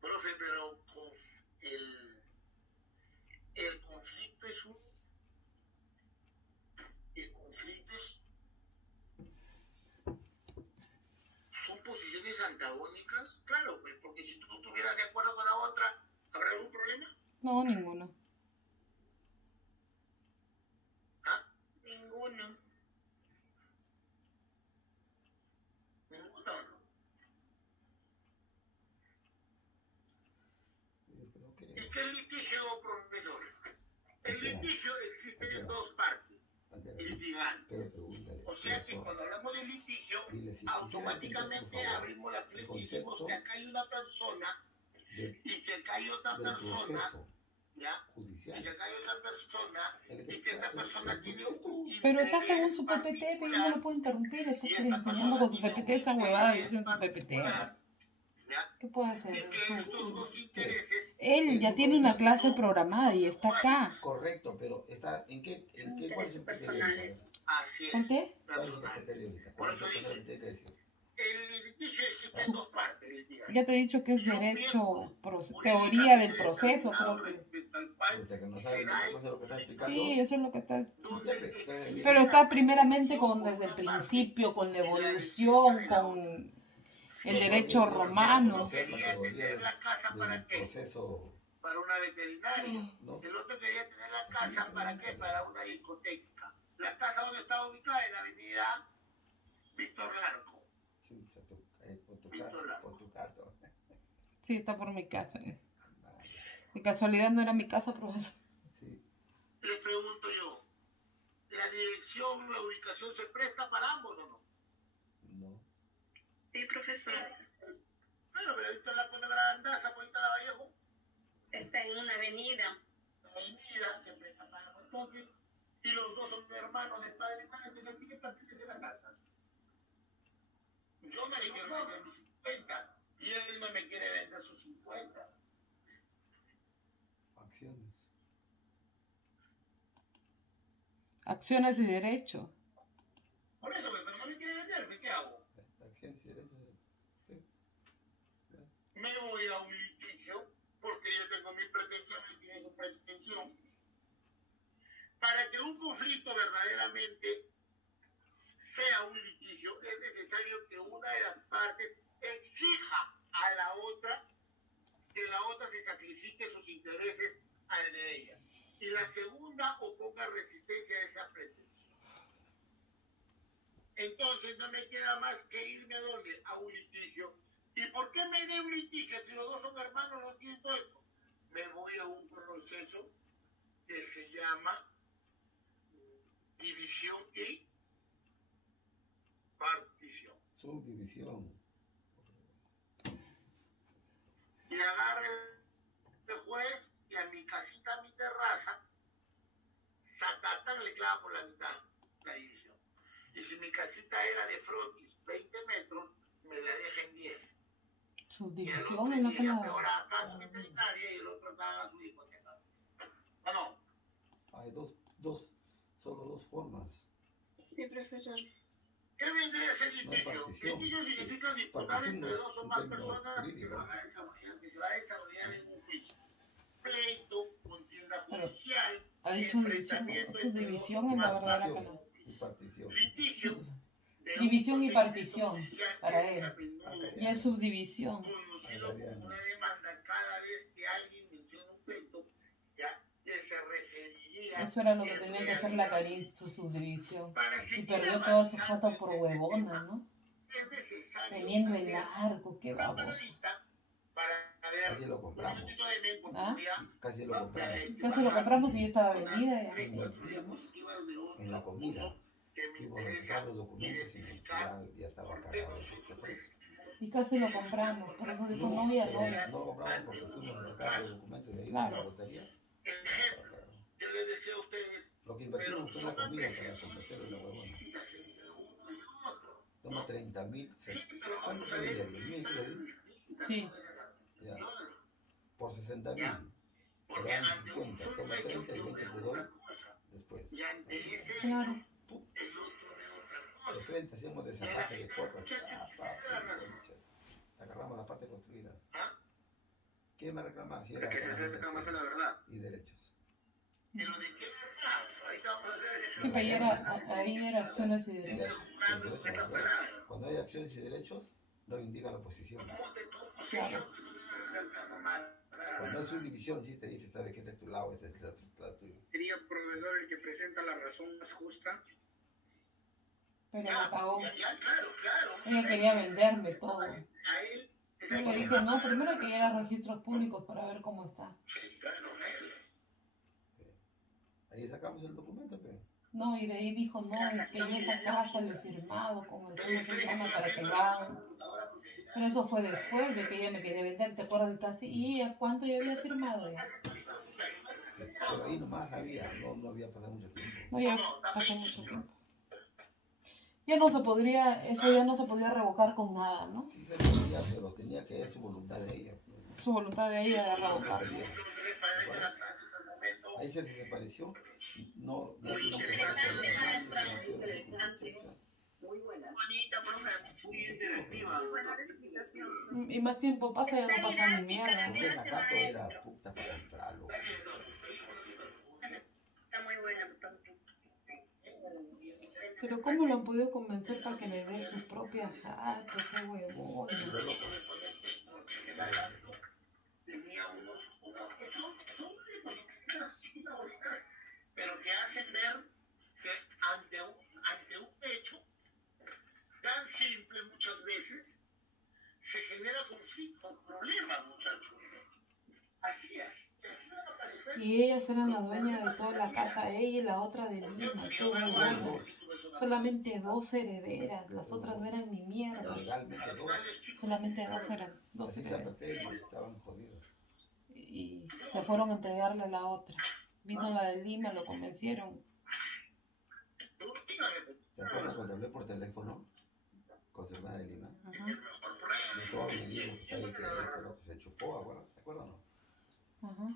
Profe, pero el conflicto es son posiciones antagónicas, claro, pues, porque si tú estuvieras de acuerdo con la otra, ¿habrá algún problema? No, ninguno. ¿Ah? Ninguno. Ninguno, no. ¿Y qué es litigio, profesor? El litigio existe en dos partes, litigantes. O sea que cuando hablamos de litigio, automáticamente abrimos la flecha y decimos que acá hay una persona y que acá hay otra persona, ¿ya? Y que acá hay otra persona y que esta persona tiene un Pero está según interés su PPT, pero yo no particular, lo puedo interrumpir. Está y esta enseñando persona con su tiene PPT un esa huevada, interés dice en su PPT. particular, ¿ya? ¿Qué puede hacer? Y que estos dos intereses Él ya tiene una clase programada y está acá. Correcto, pero está en qué cuál es el Personales. así ¿Por es, qué? personal. Por eso dice, el litigio existe en dos partes, litigante. Ya te he dicho que es Yo derecho, pienso, teoría del jurídicamente proceso, determinado creo que. respecto al cual será el conflicto Sí, eso es lo que está. donde existe Pero la está primeramente protección con por desde el una parte principio, con la y la evolución, defensa de la con Sí, el derecho porque romano. uno quería tener la casa para qué? Proceso, Para una veterinaria. ¿no? El otro quería tener la casa para qué? Para una discoteca. La casa donde estaba ubicada en la avenida Víctor Larco. Chucha, por tu Víctor casa, Larco. por tu gato. Sí, está por mi casa. De casualidad no era mi casa, profesor. Sí, Les pregunto yo, ¿la dirección, la ubicación se presta para ambos o no? no. Sí, profesor. Bueno, pero Víctor Larco no Grandaza, por ahí está la Vallejo. Está en una avenida. La avenida se presta para ambos. Entonces, y los dos son hermanos de padre y madre, entonces ¿a quién le pertenece la casa? Yo no le quiero vender mis 50 y él no me quiere vender sus 50. Acciones. Acciones y derechos. Por eso, pero no me quiere vender, ¿qué hago? Acciones y derechos. Sí. Me voy a un litigio porque yo tengo mi pretensión, él tiene su pretensión. Para que un conflicto verdaderamente sea un litigio, es necesario que una de las partes exija a la otra que la otra se sacrifique sus intereses al de ella. Y la segunda oponga resistencia a esa pretensión. Entonces no me queda más que irme a dónde? A un litigio. ¿Y por qué me iré a un litigio si los dos son hermanos, no tienen todo esto? Me voy a un proceso que se llama división y partición. Subdivisión. Y agarre el juez y a mi casita, a mi terraza, Zacatán le clava por la mitad la división. Y si mi casita era de frontis 20 metros, me la deja en 10. Subdivisión es la palabra. Ahora acá su veterinaria y el otro acá su discoteca. ¿O no? Hay solo dos formas. Sí, profesor. ¿Qué vendría a ser No hay litigio? partición. Litigio significa disputar Partición entre no es dos o un más término personas que jurídico. se va a desarrollar en un juicio. Pleito, contienda judicial, Ha dicho división, subdivisión en la verdadera palabra. Y partición. litigio. División y partición para es él. a menudo Y es subdivisión. conocido como una demanda cada vez que alguien menciona un pleito, ya que se referiría. Eso era lo que tenía que hacer la Cariz, su subdivisión. Para Y seguir perdió toda su avanzando jata por en este huevona, tema, ¿no? es necesario Teniendo el hacer arco, qué una baboso. paradita para ver Casi lo un compramos. minutito de men, porque ¿Ah? voy a Casi lo compramos. Casi lo compramos y ya estaba vendida ya. Invertimos en la comida. Fuimos a sacar los documentos y ya estaba cargado. Y casi lo compramos. Por eso dijo novia, pero novia. no lo compramos porque fuimos a sacar los documentos de ahí de Claro. la lotería. Ejemplo, yo les decía a ustedes, Lo que pero invertimos fue en la son comida para apreciaciones convencerlo de la huevona. distintas entre uno y otro. Toma 30.000. Sí, pero ¿Cuánto vamos a se ver vendía? qué 10.000, tan creo. distintas Sí. son esas apreciaciones. Por 60.000. Te Porque dan ante un 50. solo Toma hecho 30 y yo 20 te veo doy una cosa, después. y ante ese Claro. hecho el otro ve otra De cosa. frente hacíamos Y a la desarraje de final, puertas. muchachos, tiene la razón. Agarramos la parte construida. ¿Ah? ¿Quién me reclamaba si era Que se acerca más a la verdad. y derechos? Pero de qué verdad, ahorita vamos a hacer ese Sí, pero ahí era acciones y derechos. jugando con esta palabra. Cuando hay acciones y derechos, lo indica la oposición. ¿Cómo sé Claro. yo que no me da la normal? Cuando hay subdivisión, sí te dice, ¿sabes qué? Este es tu lado, este es el lado tuyo. Sería profesor el que presenta la razón más justa. Pero me pagó. Claro. Ella quería venderme todo. A él, Yo le dije, no, primero hay que ir a registros públicos para ver cómo está. Sí, claro, él. Ahí sacamos el documento, pe. No, y de ahí dijo, no, es que yo esa casa le he firmado con el ¿cómo se llama? Para que van. Pero eso fue después de que ella me quería vender, ¿te acuerdas de casi? ¿Y a cuánto yo había firmado ya? Pero ahí nomás había, no había pasado mucho tiempo. No, ya pasó mucho tiempo. Ya no se podría, eso ya no se podía revocar con nada, ¿no? Sí se podía, pero tenía que ser su voluntad de ella. Su voluntad de ella de revocar. Ahí se desapareció. No, ya Muy no interesante, maestra, muy interesante. Muy buena. Bonita, profe. Muy interactiva. Y más tiempo pasa, ya no pasa ni mierda. Porque esa gato era puta para comprarlo. Está muy buena, entonces. Pero ¿cómo lo han podido convencer para que le dé su propia jato? ¡Qué huevón! Tenía unas chiquitas bonitas, pero que hacen ver que ante un hecho tan simple muchas veces se genera conflicto, problema, muchachos. Así van a aparecer. Y ellas eran las dueñas de toda la casa, ella y la otra de Lima, qué huevón. Solamente 2 herederas, las otras no eran ni mierda. Legalmente 2. Solamente 2 eran, 2 Así herederas. estaban jodidos. Y se fueron a entregarle a la otra. Vino la de Lima, lo convencieron. ¿Te acuerdas cuando hablé por teléfono con su hermana de Lima? Ajá. De todo me dijo, pues ahí que esta nota se chupó, ¿se acuerdan o no? Ajá.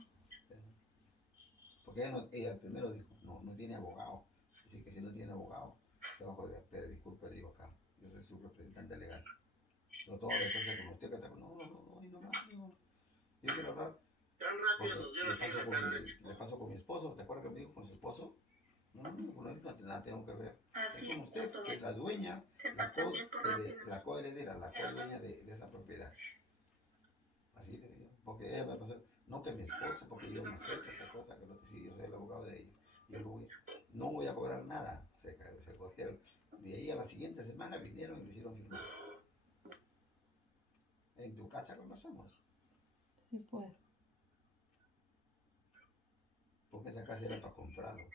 Porque ella primero dijo, no tiene abogado. Dice que si no tiene abogado, se va a joder. Pero disculpe, le digo acá, yo soy su representante legal. No todo lo que hace con usted, que está con... No, ahí nomás, digo. Yo quiero hablar. Tan rápido, Le paso con mi esposo, ¿te acuerdas que me dijo con su esposo? No, con él no nada tengo que ver. Así es con usted, que es la dueña, la coheredera, la co-dueña de esa propiedad. Así le digo. Porque ella me pasó, no que mi esposo, porque yo no sé que esa cosa, que no te sigue, yo soy el abogado de ella. Yo no voy a cobrar nada, se cogieron. De ahí a la siguiente semana vinieron y me hicieron firmar. En tu casa conversamos. Sí, pues. Porque esa casa era para comprarlo.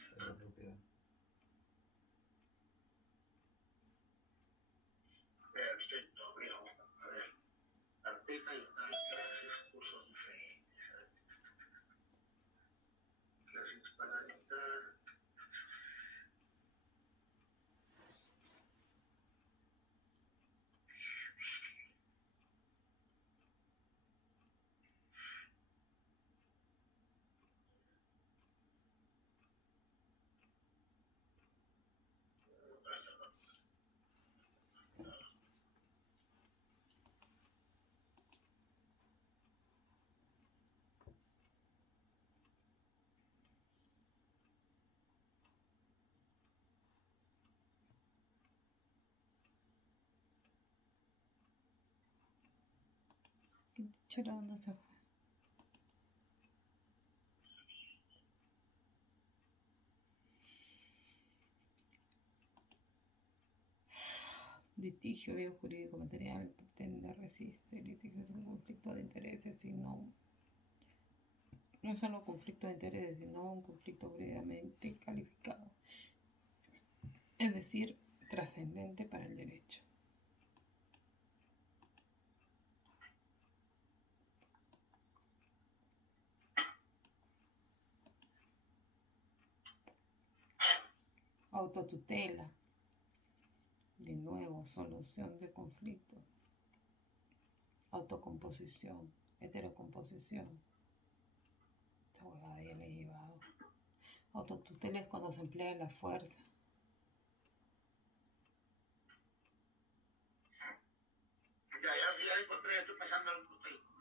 Esa propiedad. Perfecto, amigo. A ver, carpeta y clases, cursos diferentes. Clases para dictar. Chera, ¿dónde se fue? Litigio biojurídico material pretende resiste. Litigio es un conflicto de intereses y no es solo conflicto de intereses, sino un conflicto previamente calificado. Es decir, trascendente para el derecho. Autotutela. De nuevo, solución de conflicto. Autocomposición. Heterocomposición. Esta huevada ya la he llevado. Autotutela es cuando se emplea la fuerza. Ya encontré, estoy pasando al costado.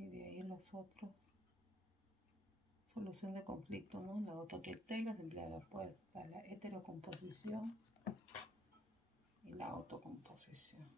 Y de ahí los otros. Solución de conflicto, ¿no? La autotutela se emplea la fuerza, la heterocomposición y la autocomposición.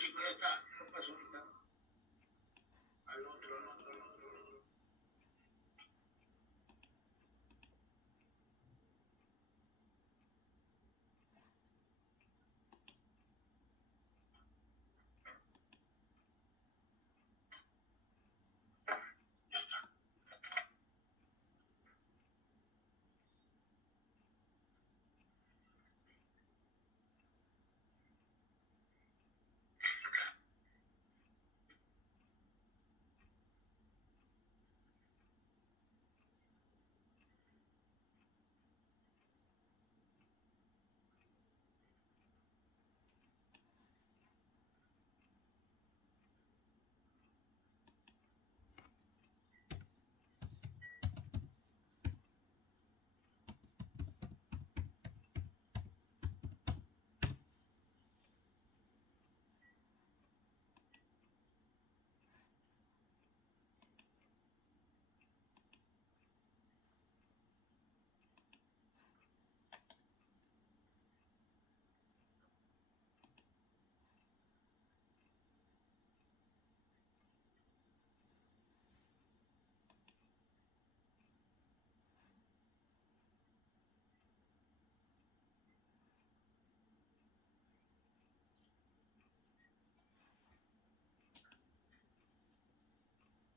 chicos, ya está. No pasó ahorita.